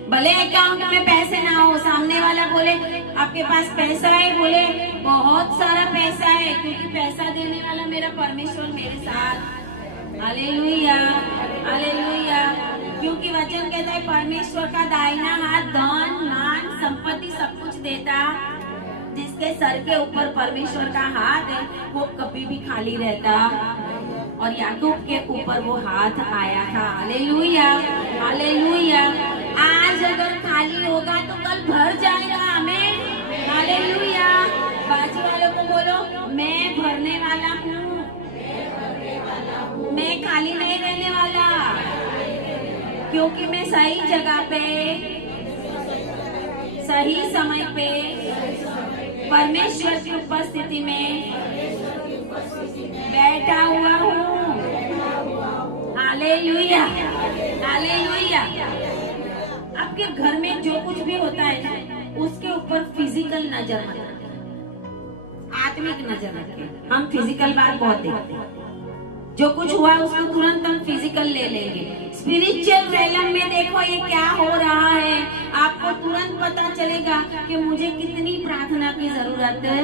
भले अकाउंट में पैसे ना हो, सामने वाला बोले आपके पास पैसा है, बोले बहुत सारा पैसा है, क्योंकि पैसा देने वाला मेरा परमेश्वर मेरे साथ। Hallelujah, hallelujah. क्योंकि वचन कहता है परमेश्वर का दाहिना हाथ धन मान संपत्ति सब कुछ देता। जिसके सर के ऊपर परमेश्वर का हाथ है वो कभी भी खाली रहता, और याकूब के ऊपर वो हाथ आया था। Hallelujah, hallelujah. आज अगर खाली होगा तो कल भर जाएगा। आमीन, हालेलुया। बाजू वालों को बोलो मैं भरने वाला हूँ, मैं खाली नहीं रहने वाला, क्योंकि मैं सही जगह पे सही समय पे परमेश्वर की उपस्थिति में बैठा हुआ हूँ। Hallelujah, hallelujah. आपके घर में जो कुछ भी होता है ना, उसके ऊपर फिजिकल नजर मत रखें, आत्मिक नजर रखें। हम फिजिकल बात बहुत देखते हैं, जो कुछ हुआ उसको तुरंत हम फिजिकल ले लेंगे। स्पिरिचुअल रेलम में देखो ये क्या हो रहा है, आपको तुरंत पता चलेगा कि मुझे कितनी प्रार्थना की जरूरत है,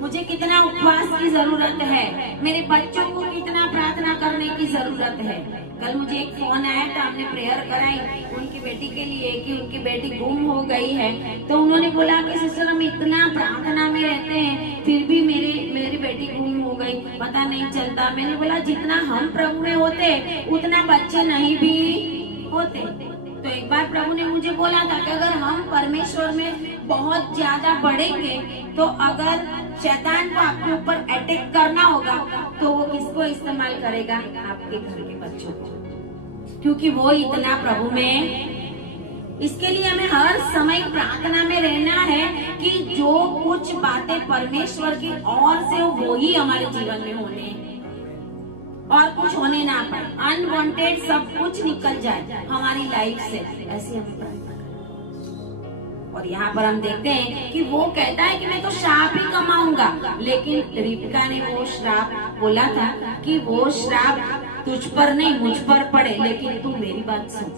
मुझे कितना उपवास की जरूरत है, मेरे बच्चों को कितना प्रार्थना करने की जरूरत है। कल मुझे एक फोन आया था, हमने प्रेयर कराई उनकी बेटी के लिए कि उनकी बेटी गुम हो गई है। तो उन्होंने बोला कि सिस्टर हम इतना प्रार्थना में रहते हैं फिर भी मेरी बेटी गुम हो गई, पता नहीं चलता। मैंने बोला जितना हम प्रभु में होते उतना बच्चे नहीं भी होते। तो एक बार प्रभु ने मुझे बोला था कि अगर हम परमेश्वर में बहुत ज्यादा बढ़ेंगे तो अगर शैतान को आपके ऊपर अटैक करना होगा तो वो किसको इस्तेमाल करेगा? आपके घर के बच्चों को, क्योंकि वो इतना प्रभु में। इसके लिए हमें हर समय प्रार्थना में रहना है कि जो कुछ बातें परमेश्वर की ओर से वो ही हमारे जीवन में होने, और कुछ होने ना पाए, अनवांटेड सब कुछ निकल जाए हमारी लाइफ से, ऐसी हमें प्रार्थना करनी। और यहाँ पर हम देखते हैं कि वो कहता है कि मैं तो श्राप ही कमाऊंगा, लेकिन रिबका ने वो श्राप बोला था कि वो श्राप तुझ पर नहीं मुझ पर पड़े, लेकिन तू मेरी बात सुन,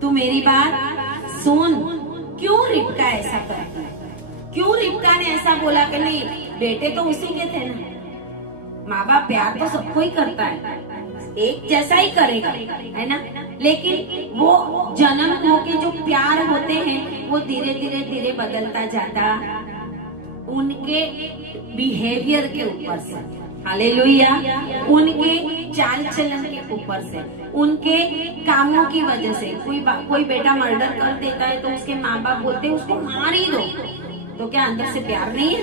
तू मेरी बात सुन। क्यों रिबका ऐसा करता है? क्यों रिबका ने ऐसा बोला कि नहीं, बेटे तो उसी के थे ना, माँ बाप प्यार तो सबको ही करता है, एक जैसा ही करेगा, है ना। लेकिन वो जन्म होके जो प्यार होते हैं वो धीरे धीरे धीरे बदलता जाता उनके बिहेवियर के ऊपर से। हालेलुया। उनके चाल चलन के ऊपर से, उनके कामों की वजह से। कोई बेटा मर्डर कर देता है तो उसके माँ बाप बोलते हैं उसको मार ही दो, तो क्या अंदर से प्यार नहीं है?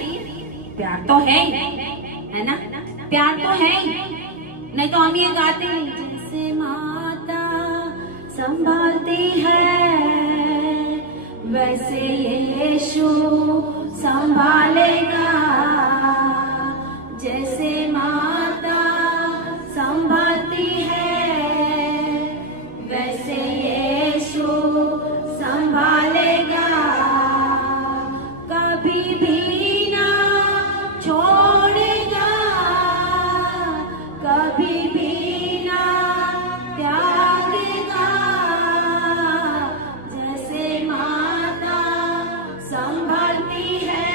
प्यार तो है ना, प्यार तो है ही। नहीं तो हम ये गाते हैं जैसे माता संभालती है वैसे यीशु संभालेगा, जैसे माता संभालती है वैसे यीशु संभालेगा, कभी भी ना छोड़ेगा, कभी भी ना त्यागेगा, जैसे माता संभालती है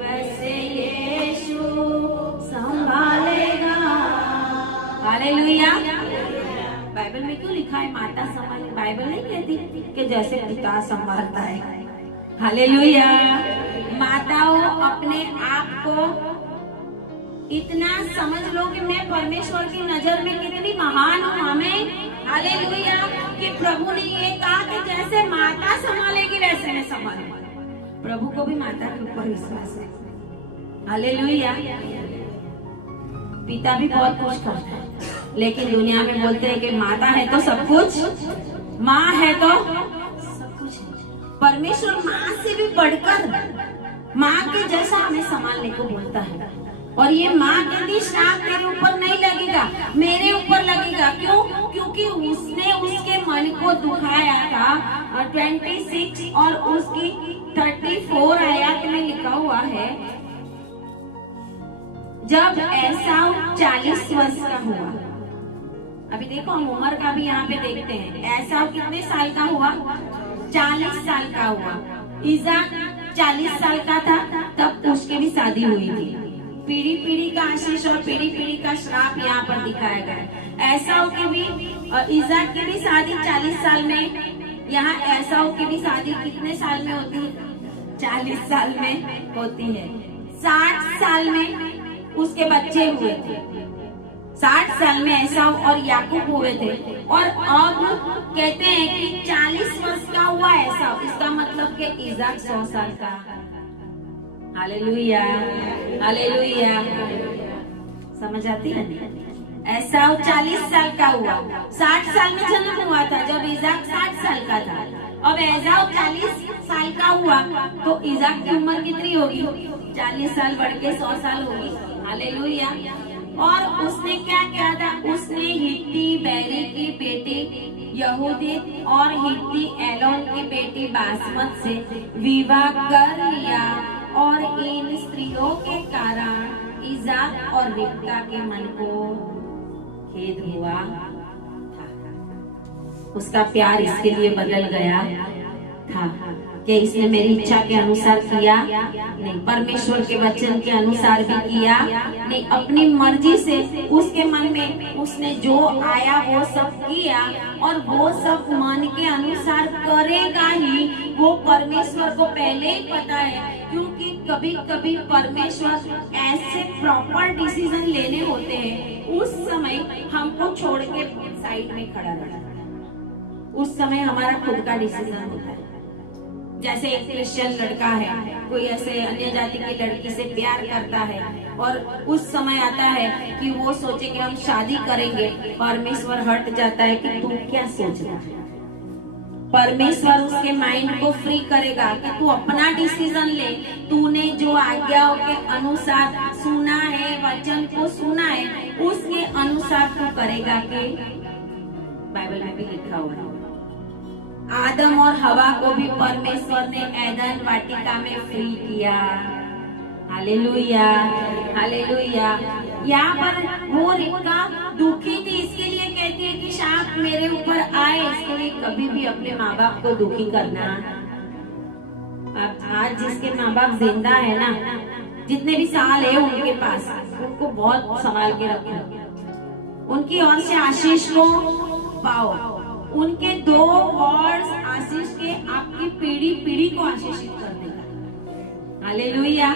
वैसे यीशु संभालेगा। हालेलुया। बाइबल में क्यों लिखा है माता संभाले? बाइबल नहीं कहती कि जैसे पिता संभालता है। हालेलुया। माताओं अपने आप को इतना समझ लो कि मैं परमेश्वर की नजर में कितनी महान हूँ। हमें हालेलुया कि प्रभु ने ये कहा कि जैसे माता संभालेगी वैसे मैं संभालूंगा। प्रभु को भी माता के ऊपर विश्वास है। हालेलुया। पिता भी बहुत कुछ करता है, लेकिन दुनिया में बोलते हैं कि माता है तो सब कुछ, माँ है तो सब कुछ। परमेश्वर माँ से भी बढ़कर माँ के जैसा हमें संभालने को बोलता है। और ये माँ कहती श्राप तेरे ऊपर नहीं लगेगा, मेरे ऊपर लगेगा। क्यों? क्योंकि उसने उसके मन को दुखाया था। 26 और उसकी 34 आयत में लिखा हुआ है, जब एसाव 40 वर्ष का हुआ। अभी देखो हम उम्र का भी यहाँ पे देखते हैं। ऐसा कितने साल का हुआ? 40 साल का हुआ। इज़ाक 40 साल का था तब उसके भी शादी हुई थी। पीढ़ी पीढ़ी का आशीष और पीढ़ी पीढ़ी का श्राप यहाँ पर दिखाया गया है। ऐसाव की भी और इज़ाक की भी शादी 40 साल में। यहाँ ऐसाव की भी शादी कितने साल में होती है? 40 साल में होती है। 60 साल में उसके बच्चे हुए थे। 60 साल में एसाव और याकूब हुए थे। और अब कहते हैं कि 40 वर्ष का हुआ एसाव। इसका मतलब कि इज़ाक 100 साल का। Hallelujah, hallelujah. समझ आती है? एसाव 40 साल का हुआ। 60 साल में जन्म हुआ था जब इज़ाक 60 साल का था। अब एसाव 40 साल का हुआ तो इज़ाक की उम्र कितनी होगी? 40 साल बढ़ के 100 साल होगी। हालेलुया। और उसने क्या किया था? उसने हित्ती बैरी की बेटी यहूदी और हित्ती एलोन की बेटी बासमत से विवाह कर लिया और इन स्त्रियों के कारण इज़ाक और रिबका के मन को खेद हुआ था। उसका प्यार इसके लिए बदल गया था कि इसने मेरी इच्छा के अनुसार किया नहीं, परमेश्वर के वचन के अनुसार भी किया नहीं, अपनी मर्जी से उसके मन में उसने जो आया वो सब किया और वो सब मन के अनुसार करेगा ही। वो परमेश्वर को पहले ही पता है, क्योंकि कभी कभी परमेश्वर ऐसे प्रॉपर डिसीजन लेने होते हैं उस समय हमको छोड़ के साइड में खड़ा रहना। उस समय हमारा खुद का डिसीजन होता है। जैसे एक क्रिश्चियन लड़का है, कोई ऐसे अन्य जाति की लड़की से प्यार करता है और उस समय आता है कि वो सोचे कि हम शादी करेंगे, परमेश्वर हट जाता है कि तू क्या सोच रहा है। परमेश्वर उसके माइंड को फ्री करेगा कि तू अपना डिसीजन ले। तूने जो आज्ञाओं के अनुसार सुना है, वचन को सुना है, उसके अनुसार तू करेगा। कि बाइबल में भी लिखा हुआ है आदम और हवा को भी परमेश्वर ने एदन वाटिका में फ्री किया। Hallelujah, hallelujah. यहाँ पर वो रिबका दुखी थी, इसके लिए कहती है कि शाप मेरे ऊपर आए। इसके लिए कभी भी अपने माँ बाप को दुखी करना। आज जिसके माँ बाप जिंदा है ना, जितने भी साल है उनके पास, उनको बहुत संभाल के रखो। उनकी ओर से आशीष को पाओ। उनके 2 वर्ड्स आशीष के आपकी पीढ़ी पीढ़ी को आशीषित कर देगा। हालेलुया।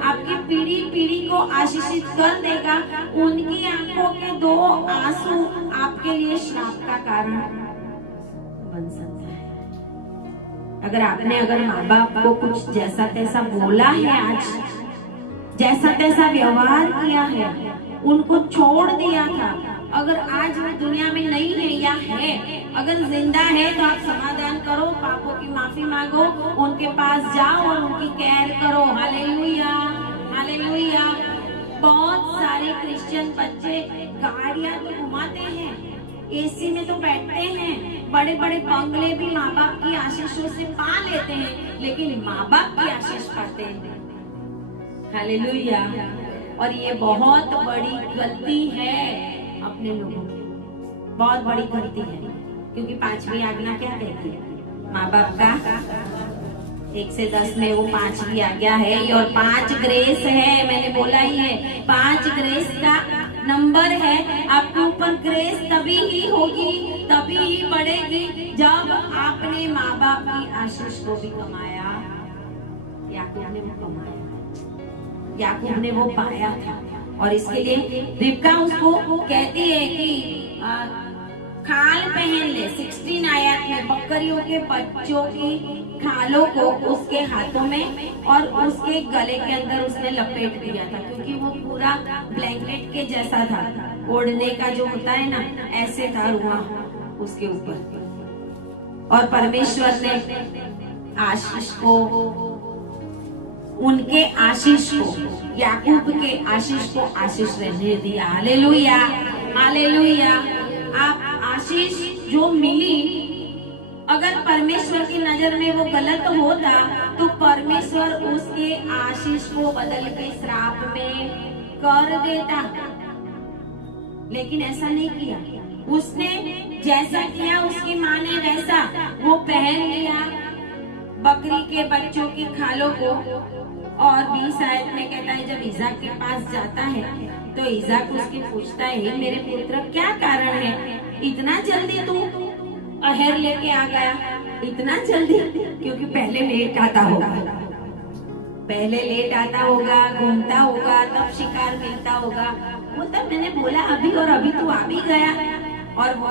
आपकी पीढ़ी पीढ़ी को आशीषित कर देगा। उनकी आंखों के 2 आंसू आपके लिए श्राप का कारण बन सकता है। अगर माँ बाप को कुछ जैसा तैसा बोला है, आज जैसा तैसा व्यवहार किया है, उनको छोड़ दिया था, अगर आज वो दुनिया में नहीं है या है, अगर जिंदा है तो आप समाधान करो, पापों की माफी मांगो, उनके पास जाओ और उनकी केयर करो। Hallelujah, hallelujah. बहुत सारे क्रिश्चियन बच्चे गाड़ियां तो घुमाते हैं, एसी में तो बैठते हैं, बड़े बड़े बंगले भी माँ बाप की आशीषों से पा लेते हैं, लेकिन माँ बाप की आशीष पाते हैं। हालेलुया। और ये बहुत बड़ी गलती है अपने लोगों की, बहुत बड़ी गलती है। क्योंकि 5वीं आज्ञा क्या कहती है? माँ बाप का 1 से 10 में वो 5वीं आज्ञा है। और 5 ग्रेस है, मैंने बोला ही है, 5 ग्रेस का नंबर है। आपके ऊपर ग्रेस तभी ही होगी, तभी ही बढ़ेगी जब आपने माँ बाप की आशीष को भी कमाया। याकूब ने वो कमाया, याकूब ने वो पाया था। और इसके लिए रिबका उसको कहती है कि खाल पहन ले। 16 आयत में बकरियों के बच्चों की खालों को उसके हाथों में और उसके गले के अंदर उसने लपेट दिया था, क्योंकि वो पूरा ब्लैंकेट के जैसा था, ओढ़ने का जो होता है ना, ऐसे था रुआ उसके ऊपर। और परमेश्वर ने आशीष को, उनके आशीष को, याकूब के आशीष को आशीष रहने दिया। Hallelujah, hallelujah. आप आशीष जो मिली, अगर परमेश्वर की नजर में वो गलत होता तो परमेश्वर उसके आशीष को बदल के श्राप में कर देता, लेकिन ऐसा नहीं किया। उसने जैसा किया उसकी माँ ने वैसा, वो पहन लिया बकरी के बच्चों की खालों को। और 20 आयत में कहता है जब इसाक के पास जाता है तो इसाक उसके पूछता है, मेरे पुत्र क्या कारण है, इतना जल्दी तू अहेर लेके आ गया, इतना जल्दी? क्योंकि पहले लेट आता होगा, घूमता होगा, तब शिकार मिलता होगा। वो तब मैंने बोला अभी और अभी तू आ भी गया। और वो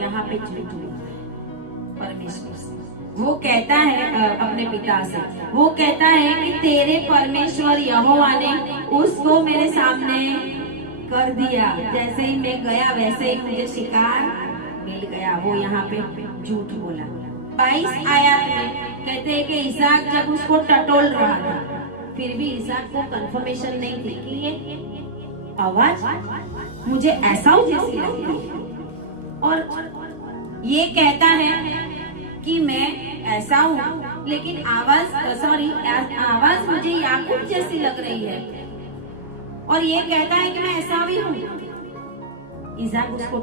यहाँ पे झूठ परमेश्वर से वो कहता है अपने पिता से, वो कहता है कि तेरे परमेश्वर यहोवा ने उसको मेरे सामने कर दिया, जैसे ही मैं गया वैसे ही मुझे शिकार मिल गया। वो यहाँ पे झूठ बोला। 22 आयत में कहते हैं कि इसाक जब उसको टटोल रहा था, फिर भी इसाक को कंफर्मेशन नहीं थी कि ये आवाज मुझे ऐसा जैसी लगती है। और ये कहता है कि मैं ऐसा हूँ, लेकिन आवाज मुझे याकूब जैसी लग रही है। और ये कहता है कि मैं ऐसा भी हूँ। इसाक उसको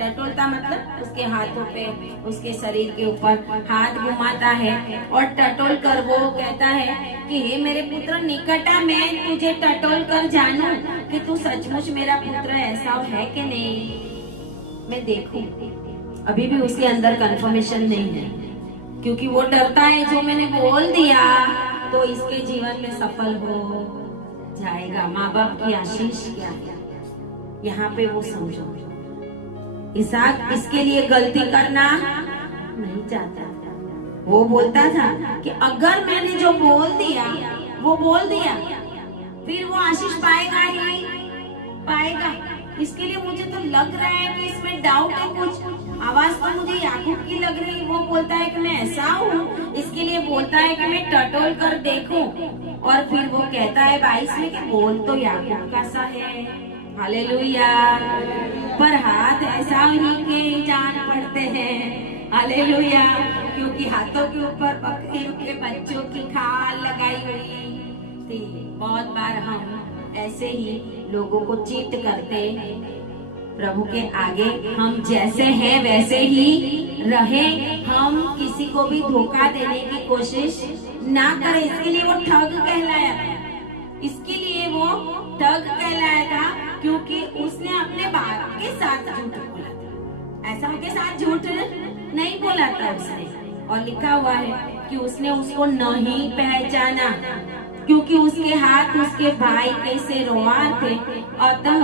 टटोलता मतलब उसके हाथों पे, उसके शरीर के ऊपर हाथ घुमाता है और टटोल कर वो कहता है कि हे मेरे पुत्र निकटा, मैं तुझे टटोल कर जानूं कि तू सचमुच मेरा पुत्र ऐसा है कि नहीं, मैं देखूं। अभी भी उसके अंदर कंफर्मेशन नहीं है, क्योंकि वो डरता है जो मैंने बोल दिया तो इसके जीवन में सफल हो जाएगा। माँ बाप की आशीष क्या है यहाँ पे वो समझो। इसाक इसके लिए गलती करना नहीं चाहता। वो बोलता था कि अगर मैंने जो बोल दिया वो बोल दिया, फिर वो आशीष पाएगा ही पाएगा। इसके लिए मुझे तो लग रहा है कि इसमें डाउट है कुछ। आवाज तो मुझे याकूब की लग रही है। वो बोलता है कि मैं ऐसा हूँ, इसके लिए बोलता है कि मैं टटोल कर देखूं। और फिर वो कहता है 22 में कि बोल तो याकूब का सा है, हालेलुया, पर हाथ ऐसा ही के जान पड़ते हैं, हालेलुया, क्योंकि हाथों के ऊपर बकरियों के बच्चों की खाल लगाई हुई थी। बहुत बार हम ऐसे ही लोगों को चीट करते, प्रभु के आगे हम जैसे हैं वैसे ही रहे, हम किसी को भी धोखा देने की कोशिश ना करें। इसके लिए वो ठग कहलाया, इसके लिए वो ठग कहलाया था, क्योंकि उसने अपने बाप के साथ झूठ बोला था। ऐसा के साथ झूठ नहीं बोला था उसने। और लिखा हुआ है कि उसने उसको नहीं पहचाना, क्योंकि उसके हाथ उसके भाई के से रोमाल थे, अतः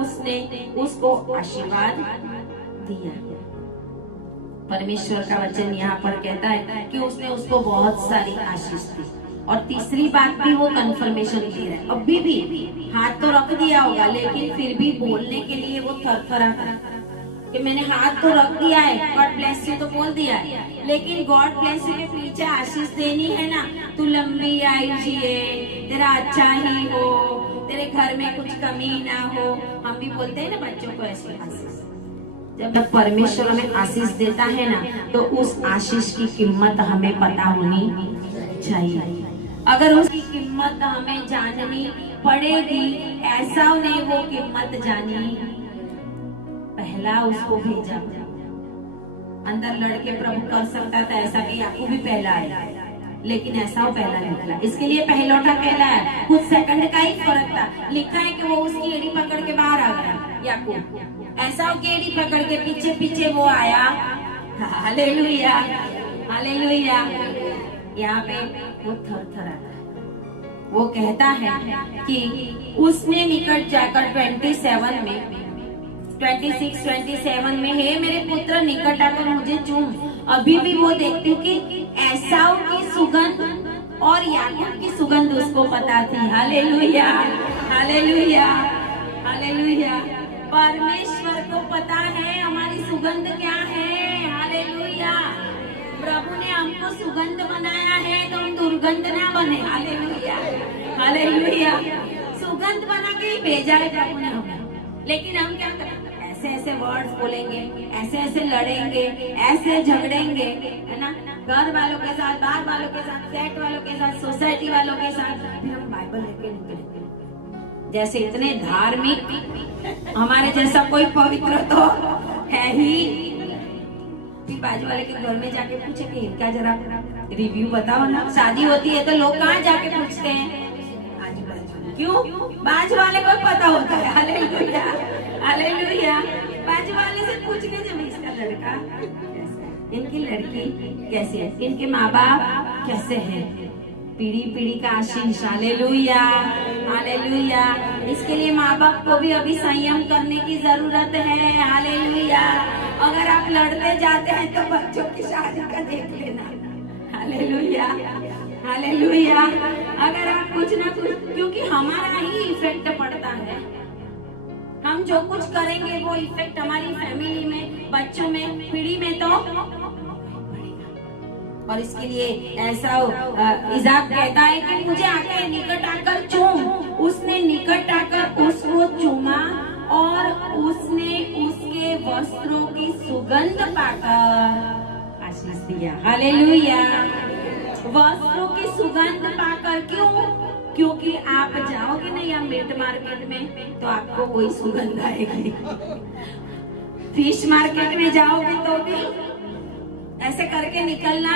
उसने उसको आशीर्वाद दिया। परमेश्वर का वचन यहाँ पर कहता है कि उसने उसको बहुत सारी आशीष दी। और तीसरी बात भी वो कंफर्मेशन की है, अभी भी हाथ तो रख दिया होगा, लेकिन फिर भी बोलने के लिए वो थरथराता कि मैंने हाथ तो रख दिया है, गॉड ब्लेस यू तो बोल दिया है, लेकिन गॉड ब्लेस यू के पीछे आशीष देनी है ना। तू लंबी आयु जिए, तेरा अच्छा ही हो, तेरे घर में कुछ कमी ना हो। हम भी बोलते हैं ना बच्चों को ऐसी आशीष। जब परमेश्वर हमें आशीष देता है ना, तो उस आशीष की कीमत हमें पता होनी चाहिए। अगर उसकी कीमत हमें जाननी पड़ेगी, ऐसा ने वो कीमत जानी, पहला उसको भेजा। अंदर लड़के प्रभु कर सकता था ऐसा कि याकूब भी पहला है, लेकिन ऐसा वो पहला निकला। इसके लिए पहलौठा कहलाया। कुछ सेकंड का ही फर्क था। लिखा है कि वो उसकी एड़ी पकड़ के बाहर आ गया याकूब, ऐसा की एड़ी पकड़ के पीछे पीछे वो आया। Hallelujah, hallelujah. यहाँ पे वो थरथराता है। वो कहता है कि उसने निकट जाकर 27 में 26-27 में, हे मेरे पुत्र निकट आकर मुझे चूम। अभी भी वो देखती कि एसाव की सुगंध और याकूब की सुगंध उसको पता थी। Hallelujah, hallelujah, hallelujah. परमेश्वर को पता है हमारी सुगंध क्या है। हालेलुया। प्रभु ने हमको सुगंध बनाया है तो हम दुर्गंध ना बने। Hallelujah, hallelujah. सुगंध बना के ही भेजा है प्रभु ने हमें, लेकिन हम क्या करें? ऐसे ऐसे वर्ड्स बोलेंगे, ऐसे ऐसे लड़ेंगे, ऐसे झगड़ेंगे, है ना, घर वालों के साथ, बाहर वालों के साथ, सेट वालों के साथ, सोसाइटी वालों के साथ, फिर हम बाइबल लेके निकलेंगे। जैसे इतने धार्मिक, हमारे जैसा कोई पवित्र तो है ही। फिर बाजू वाले के घर में जाके पूछे कि इनका जरा रिव्यू बताओ ना। शादी होती है तो लोग कहाँ जाके पूछते हैं? आजू बाजू। क्यों? बाजू वाले को पता होता है। Hallelujah, hallelujah. बाजू वाले से पूछने जब इसका लड़का कैसा है, इनकी लड़की कैसी है, इनके माँ बाप कैसे हैं, पीढ़ी पीढ़ी का आशीष। Hallelujah, hallelujah. इसके लिए माँ बाप को भी अभी संयम करने की जरूरत है। हालेलुया। अगर आप लड़ते जाते हैं तो बच्चों की शादी का देख लेना। Hallelujah, hallelujah. अगर आप कुछ ना कुछ, क्योंकि हमारा ही इफेक्ट पड़ता है। हम जो कुछ करेंगे वो इफेक्ट हमारी फैमिली में, बच्चों में, पीढ़ी में तो। और इसके लिए ऐसा इज़ाक कहता है कि मुझे आके निकट आकर चूम। उसने निकट आकर उसको चूमा और उसने उसके वस्त्रों की सुगंध पाकर आशीष दिया। हालेलुया। वस्त्रों की सुगंध पाकर। क्यों? क्योंकि आप जाओगे ना या मीट मार्केट में तो आपको वही सुगंध आएगी। फिश मार्केट में जाओगे तो भी ऐसे करके निकलना,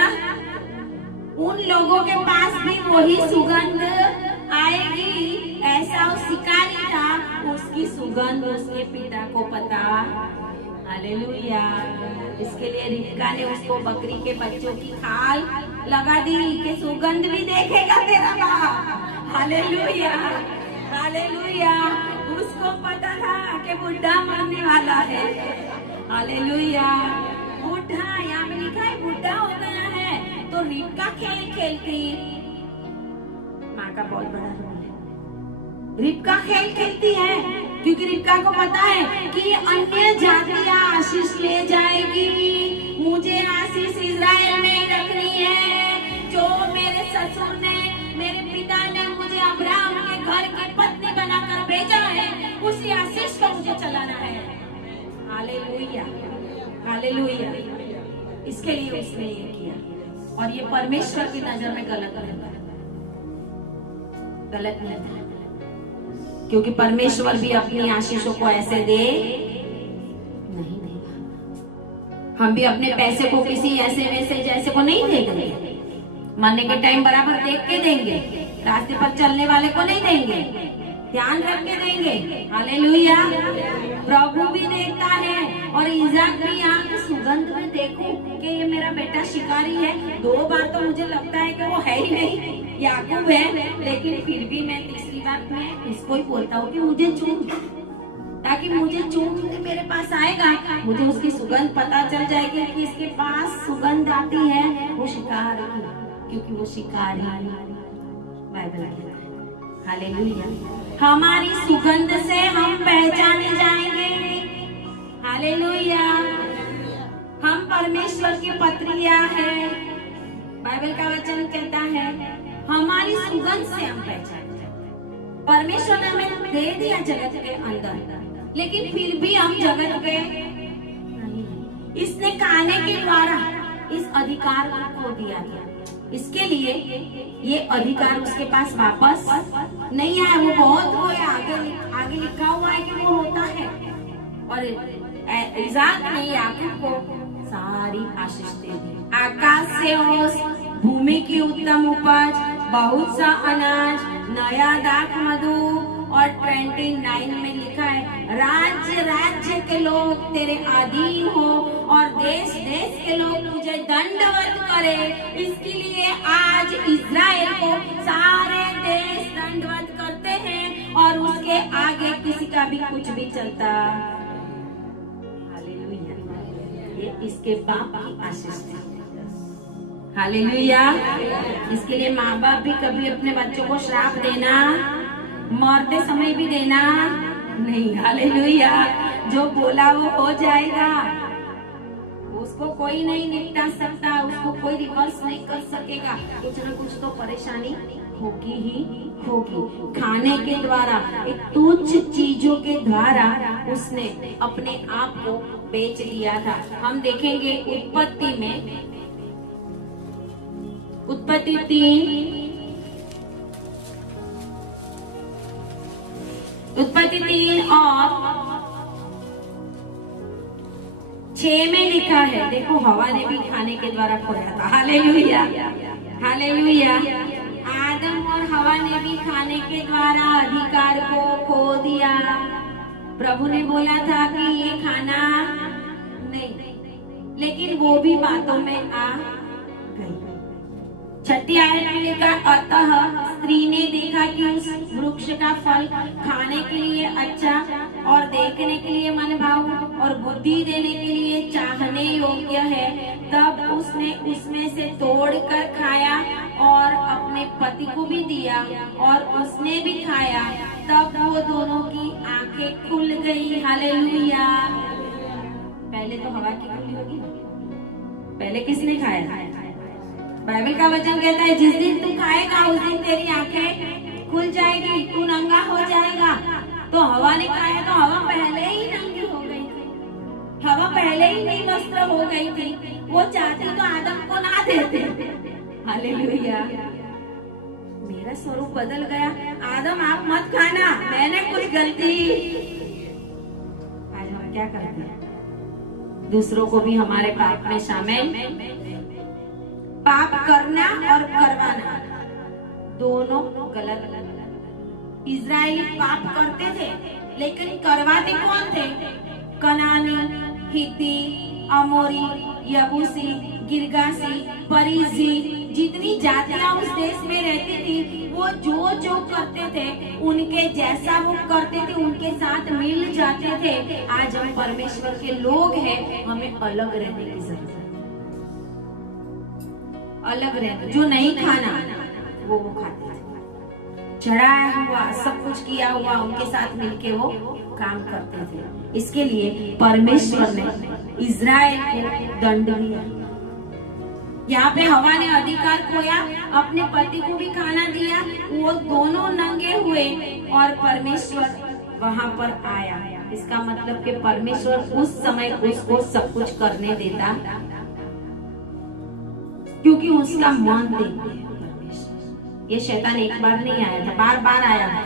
उन लोगों के पास भी वही सुगंध आएगी। ऐसा वो शिकारी था, उसकी सुगंध उसके पिता को पता। हालेलुया। इसके लिए रिबका ने उसको बकरी के बच्चों की खाल लगा दी कि सुगंध भी देखेगा तेरा बाप। Hallelujah, hallelujah. उसको पता था कि बुढ़ा मरने वाला है। हालेलुया। बुढ़ा, यहाँ में लिखा है बुढ़ा हो गया है, तो रिबका खेल खेलती। माँ का बहुत बड़ा रोल है। रिबका खेल खेलती है क्योंकि रिबका को पता है कि अन्य जातियां आशीष ले जाएगी, मुझे आशीष इजराइल में रखनी है। जो मेरे ससुर ने, मेरे पिता ने मुझे अब्राहम के घर की पत्नी बनाकर भेजा है, उसी आशीष को मुझे चलाना है। Hallelujah, hallelujah. इसके लिए उसने ये किया और ये परमेश्वर की नजर में गलत नहीं था, गलत नहीं था। क्योंकि परमेश्वर भी अपनी आशीषों को ऐसे दे नहीं देगा। हम भी अपने पैसे को किसी ऐसे वैसे जैसे को नहीं देंगे। मरने के टाइम बराबर देख के देंगे, रास्ते पर चलने वाले को नहीं देंगे, ध्यान रख के देंगे। हालेलुया। प्रभु भी देखता है। और इज़ाक भी यहाँ की सुगंध में देखो कि ये मेरा बेटा शिकारी है। 2 बार तो मुझे लगता है कि वो है ही नहीं, याकूब है, लेकिन फिर भी मैं तीसरी बार में इसको ही बोलता हूँ कि मुझे चूम, ताकि मुझे चूम के मेरे पास आएगा, मुझे उसकी सुगंध पता चल जाएगी कि इसके पास सुगंध आती है, वो शिकार है, क्योंकि वो शिकार है। बाइबल कहता है। हालेलुया। हमारी सुगंध से हम पहचाने जाएंगे। हालेलुया। हम परमेश्वर की पत्रियां हैं। बाइबल का वचन कहता है हमारी सुगंध से हम पहचाने जाएंगे। परमेश्वर ने हमें दे दिया जगत के अंदर, लेकिन फिर भी हम जगत के नहीं। इसने खाने के द्वारा इस अधिकार को खो दिया था। इसके लिए ये अधिकार उसके पास वापस नहीं आया। वो बहुत वो आगे लिखा हुआ है कि वो होता है। और इज़ाक ने याकूब को सारी आशीष दे दी। आकाश से ओस, भूमि की उत्तम उपज, बहुत सा अनाज, नया दाख मधु। और 29 में लिखा है राज्य राज्य के लोग तेरे अधीन हो और देश देश के लोग तुझे दंडवत करे। इसके लिए आज इज़राइल को सारे देश दंडवत करते हैं और उसके आगे किसी का भी कुछ भी चलता। हालेलुया। ये इसके बाप की आशीष थी। हालेलुया। इसके लिए माँ बाप भी कभी अपने बच्चों को श्राप देना, मरते समय भी देना नहीं। हालेलुया। जो बोला वो हो जाएगा, उसको कोई नहीं निपटा सकता, उसको कोई रिवर्स नहीं कर सकेगा। कुछ ना कुछ तो परेशानी होगी ही होगी। खाने के द्वारा, एक तुच्छ चीजों के द्वारा उसने अपने आप को बेच लिया था। हम देखेंगे उत्पत्ति में, उत्पत्ति 3 उत्पत्ति 3 और 6 में लिखा है। देखो, हवा ने भी खाने के द्वारा खोया था। Hallelujah, hallelujah. आदम और हवा ने भी खाने के द्वारा अधिकार को खो दिया। प्रभु ने बोला था कि ये खाना नहीं, लेकिन वो भी बातों में आ गई। 6 आयत में लिखा, अतः स्त्री ने देखा कि उस वृक्ष का फल खाने के लिए अच्छा और देखने के लिए मनभाऊ और बुद्धि देने के लिए चाहने योग्य है, तब उसने उसमें से तोड़कर खाया और अपने पति को भी दिया और उसने भी खाया। तब वो दोनों की आंखें खुल गई। हालेलुया। पहले तो हवा की खुली होगी, पहले किसने खाया? बाइबल का वचन कहता है, जिस दिन तू खाएगा उस दिन तेरी आंखें खुल जाएगी, तू नंगा हो जाएगा। तो हवा ने खाया तो हवा पहले ही नंगी हो गई थी, हवा पहले ही निर्वस्त्र हो गई थी। वो चाहती तो आदम को ना देते। हालेलुया। मेरा स्वरूप बदल गया। आदम आप मत खाना, मैंने कुछ गलती। आज हम क्या करते हैं? दूसरों को भी हमारे पाप में शामिल। पाप करना और करवाना दोनों गलत। इजरायली पाप करते थे, लेकिन करवाते कौन थे? कनानी, हिती, अमोरी, यबूसी, गिरगासी, परिजी, जितनी जातियां उस देश में रहती थी, वो जो जो करते थे उनके जैसा वो करते थे, उनके साथ मिल जाते थे। आज हम परमेश्वर के लोग हैं, हमें अलग रहने की जरूरत है। अलग रहना, जो नहीं खाना वो खाते थे, चढ़ाया हुआ सब कुछ किया हुआ उनके साथ मिलके वो काम करते थे। इसके लिए परमेश्वर ने इजराइल को दंड दिया। यहाँ पे हवा ने अधिकार खोया, अपने पति को भी खाना दिया, वो दोनों नंगे हुए और परमेश्वर वहां पर आया। इसका मतलब कि परमेश्वर उस समय उसको सब कुछ करने देता, क्योंकि उसका मन देखते हैं परमेश्वर। ये शैतान एक बार नहीं आया था, बार बार आया था।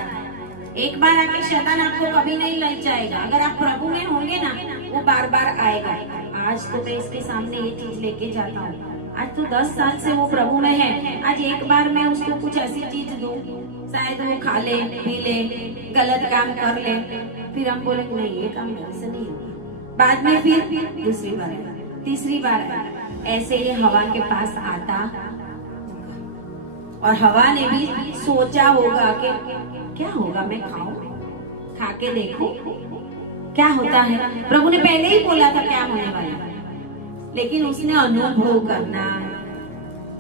एक बार आके शैतान आपको कभी नहीं ललचाएगा। अगर आप प्रभु में होंगे ना, वो बार बार आएगा। आज तो मैं इसके सामने ये चीज लेके जाता हूँ। आज तो 10 साल से वो प्रभु में है। आज एक बार मैं उसको कुछ ऐसी चीज दूं, शायद वो खा ले, पी ले, गलत काम कर ले, फिर हम बोले नहीं ये काम मेरे से नहीं होगा। बाद में फिर दूसरी बार, तीसरी बार ऐसे ही हवा के पास आता और हवा ने भी सोचा होगा कि क्या होगा, मैं खाऊं, खा के देखूं क्या होता है। प्रभु ने पहले ही बोला था क्या होने वाला, लेकिन उसने अनुभव करना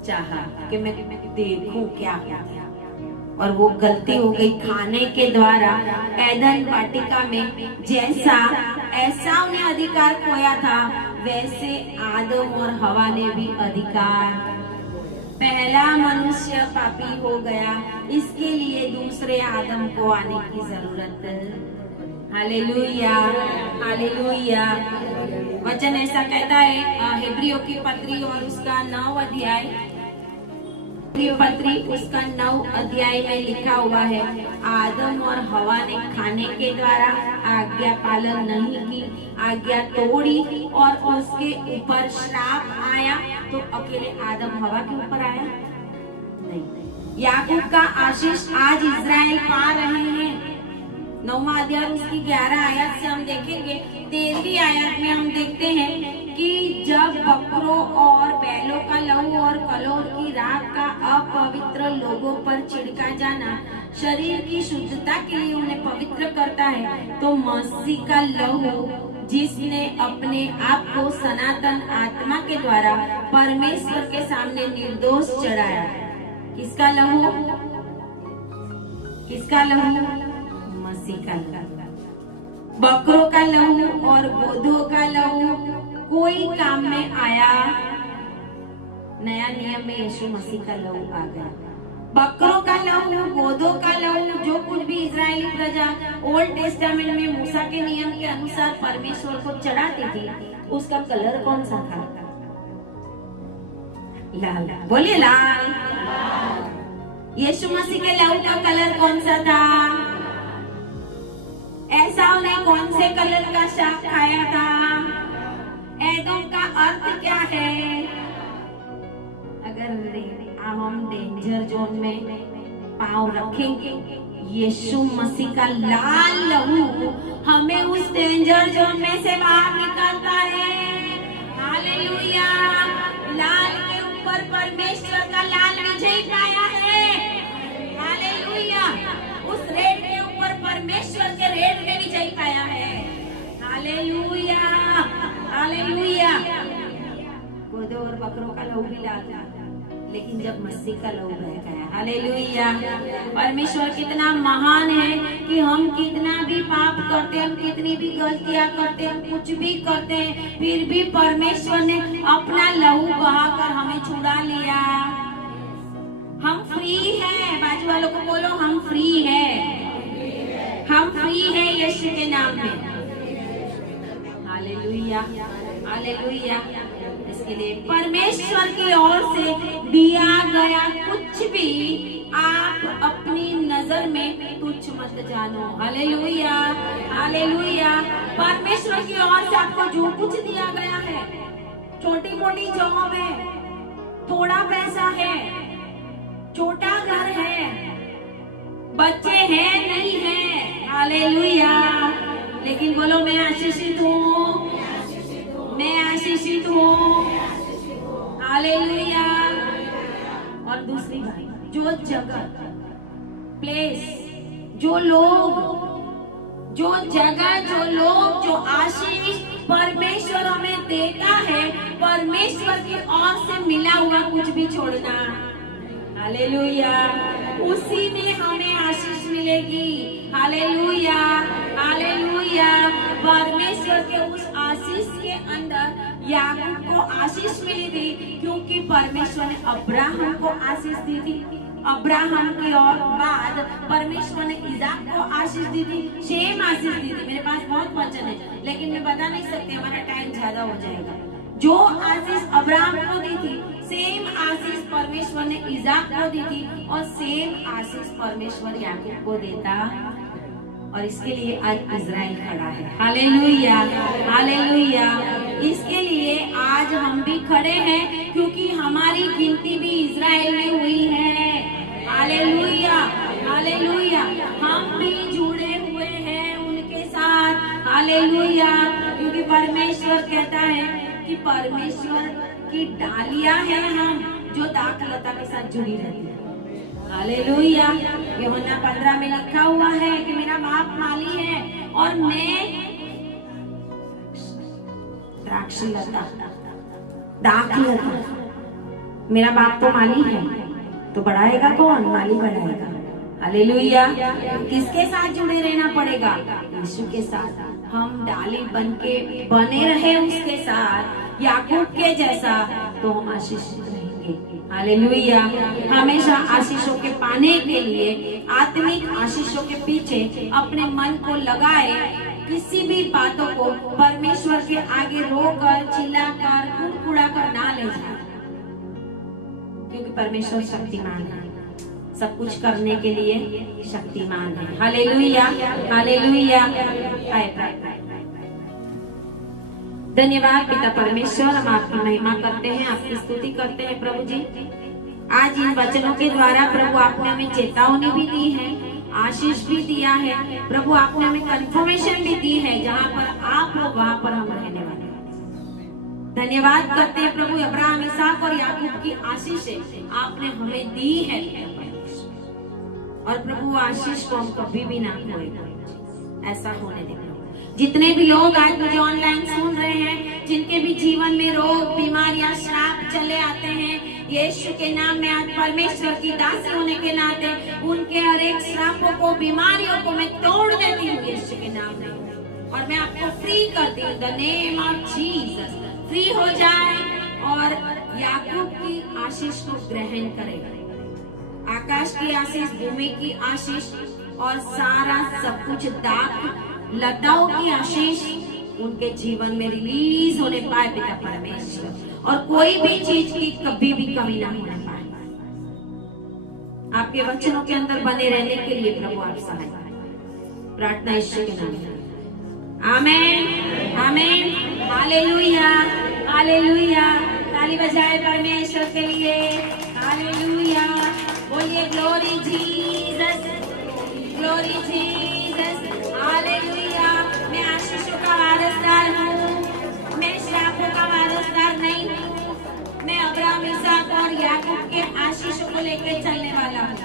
चाहा कि मैं देखूं क्या, और वो गलती हो गई। खाने के द्वारा एदन वाटिका में जैसा एसाव ने अधिकार खोया था, वैसे आदम और हवा ने भी अधिकार। पहला मनुष्य पापी हो गया, इसके लिए दूसरे आदम को आने की जरूरत है। Hallelujah, hallelujah. वचन ऐसा कहता है, हिब्रियों की पत्री और उसका 9 अध्याय, पत्री उसका 9 अध्याय में लिखा हुआ है, आदम और हवा ने खाने के द्वारा आज्ञा पालन नहीं की, आज्ञा तोड़ी और उसके ऊपर श्राप आया। तो अकेले आदम हवा के ऊपर आया नहीं। याकूब का आशीष आज इजराइल पा रहे हैं। 9वां अध्याय उसकी 11 आयत से हम देखेंगे। 13वीं आयत में हम देखते हैं कि जब बकरों और बैलों का लहू और कलोर की राख का अपवित्र लोगों पर छिड़का जाना शरीर की शुद्धता के लिए उन्हें पवित्र करता है, तो मसीह का लहू जिसने अपने आप को सनातन आत्मा के द्वारा परमेश्वर के सामने निर्दोष चढ़ाया, किसका लहू? किसका लहू? मसीह का लहू। बकरों का लहू और गोधों का लहू कोई काम में आया? नया नियम में यीशु मसीह का लहू आ गया। बकरों का लहू, गोधों का लहू, जो कुछ भी इजरायली प्रजा ओल्ड टेस्टामेंट में मूसा के नियम के अनुसार परमेश्वर को चढ़ाती थी, उसका कलर कौन सा था? लाल। बोलिए लाल। यीशु मसीह के लहू का कलर कौन सा था? कौन से कलर का शाक खाया था? एदोम का अर्थ क्या है? अगर हम डेंजर जोन में पांव रखेंगे, यीशु मसीह का लाल लहू हमें उस डेंजर जोन में से बाहर निकालता है। हालेलुया। लाल के ऊपर परमेश्वर का लाल विजय पाया है। हालेलुया। उस रेड के ऊपर परमेश्वर के रेड ने विजय पाया है। Hallelujah, hallelujah. गोदों और बकरों का लहू भी लाल था, लेकिन जब मसीह का लहू बह गया, हालेलुया। परमेश्वर कितना महान है कि हम कितना भी पाप करते, हम कितनी भी गलतियां करते, हम कुछ भी करते हैं, फिर भी परमेश्वर ने अपना लहू बहाकर हमें छुड़ा लिया। हम फ्री हैं। बाजू वालों को बोलो, हम फ्री हैं। हम फ्री हैं यीशु के नाम में। Hallelujah, hallelujah. इसके लिए परमेश्वर की ओर से दिया गया कुछ भी आप अपनी नजर में तुच्छ मत जानो। Hallelujah, hallelujah. परमेश्वर की ओर से आपको जो कुछ दिया गया है, छोटी मोटी जॉब है, थोड़ा पैसा है, छोटा घर है, बच्चे हैं नहीं है, हालेलुया, लेकिन बोलो मैं आशीषित हूँ, मैं आशीषित हूँ, हालेलुया। और दूसरी बात, जो जगह, प्लेस, जो लोग, जो जगह, जो लोग, जो आशीष परमेश्वर हमें देता है, परमेश्वर की ओर से मिला हुआ कुछ भी छोड़ना। हालेलुया। उसी में हमें आशीष मिलेगी। Hallelujah, hallelujah. परमेश्वर के उस आशीष के अंदर याकूब को आशीष मिली थी, क्योंकि परमेश्वर ने अब्राहम को आशीष दी थी। अब्राहम के और बाद परमेश्वर ने इसाक को आशीष दी थी, सेम आशीष दी थी। मेरे पास बहुत वचन है, लेकिन मैं बता नहीं सकती, हमारा टाइम ज्यादा हो जाएगा। जो आशीष अब्राहम को दी थी, सेम आशीष परमेश्वर ने इसाक को दी थी, और सेम आशीष परमेश्वर याकूब को देता। और इसके लिए आज इजराइल खड़ा है। Hallelujah, hallelujah. इसके लिए आज हम भी खड़े हैं, क्योंकि हमारी गिनती भी इजराइल में हुई है। Hallelujah, hallelujah. हम भी जुड़े हुए हैं उनके साथ। हालेलुया। क्योंकि परमेश्वर कहता है कि परमेश्वर की डालियां हैं हम, जो दाखलता के साथ जुड़ी रहती है। हालेलुया। यूहन्ना 15 में लिखा हुआ है कि मेरा बाप माली है और मैं द्राक्षलता, दाखलता। मेरा बाप तो माली है, तो बढ़ाएगा कौन? माली बढ़ाएगा। हालेलुया। किसके साथ जुड़े रहना पड़ेगा? यीशु के साथ। हम डाली बन के बने रहे उसके साथ, याकूब के जैसा, तो हम आशीषित रहेंगे। हालेलुया। हमेशा आशीषों के पाने के लिए, आत्मिक आशीषों के पीछे अपने मन को लगाए, किसी भी बातों को परमेश्वर के आगे रोकर, चिल्लाकर, कुड़कुड़ाकर ना ले जाए, क्योंकि परमेश्वर शक्तिमान है, सब कुछ करने के लिए शक्तिमान है। Hallelujah, hallelujah. धन्यवाद पिता परमेश्वर, हम आपकी महिमा करते हैं, आपकी स्तुति करते हैं प्रभु जी। आज इन वचनों के द्वारा प्रभु आपने हमें चेतावनी भी दी है, आशीष भी दिया है प्रभु, आपने हमें कंफर्मेशन भी दी है, जहाँ पर आप हो वहाँ पर हम रहने वाले हैं। धन्यवाद करते हैं प्रभु, अब्राहम, इसहाक और याकूब की आशीष आपने हमें दी है, और प्रभु आशीष को हम कभी भी ना खोए। ऐसा होने देना। जितने भी लोग आज मुझे ऑनलाइन सुन रहे हैं, जिनके भी जीवन में रोग, बीमारियां, श्राप चले आते हैं, यीशु के नाम में आज परमेश्वर की दासी होने के नाते उनके हर एक श्रापों को, बीमारियों को मैं तोड़ देती हूँ यीशु के नाम में, और मैं आपको फ्री करती हूँ। The name of Jesus. Free हो जाए और याकूब की आशीष को ग्रहण करेगा। आकाश की आशीष, भूमि की आशीष, और सारा सब कुछ दाख लताओं की आशीष उनके जीवन में रिलीज होने पाए पिता परमेश्वर, और कोई भी चीज की कभी भी कमी ना होने पाए। आपके वचनों के अंदर बने रहने के लिए प्रभु आप सहाय प्रार्थना यीशु के नाम में। आमेन आमेन हालेलुया हालेलुया। ताली बजाए परमेश्वर के लिए। हालेलुया। बोलिए glory Jesus glory Jesus. Hallelujah. मैं आशीषों का वारसदार हूँ, मैं श्रापों का वारसदार नहीं हूँ। मैं अब्राहम इसहाक और याकूब के आशीषों को लेकर चलने वाला हूँ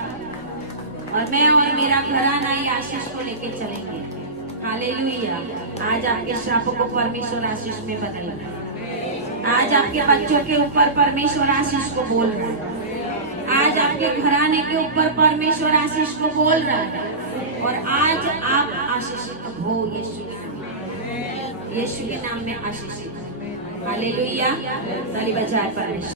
और मैं और मेरा घराना ये आशीष को लेके चलेंगे। हालेलुया। आज आपके श्रापों को परमेश्वर आशीष में बदलेगा। आज आपके बच्चों के ऊपर परमेश्वर आशीष को बोल रहा है। आज आपके घराने के ऊपर परमेश्वर आशीष को बोल रहा है और आज आप आशीषित हो यीशु के नाम में आशीषित। हालेलुया। ताली बजाए परमेश्वर।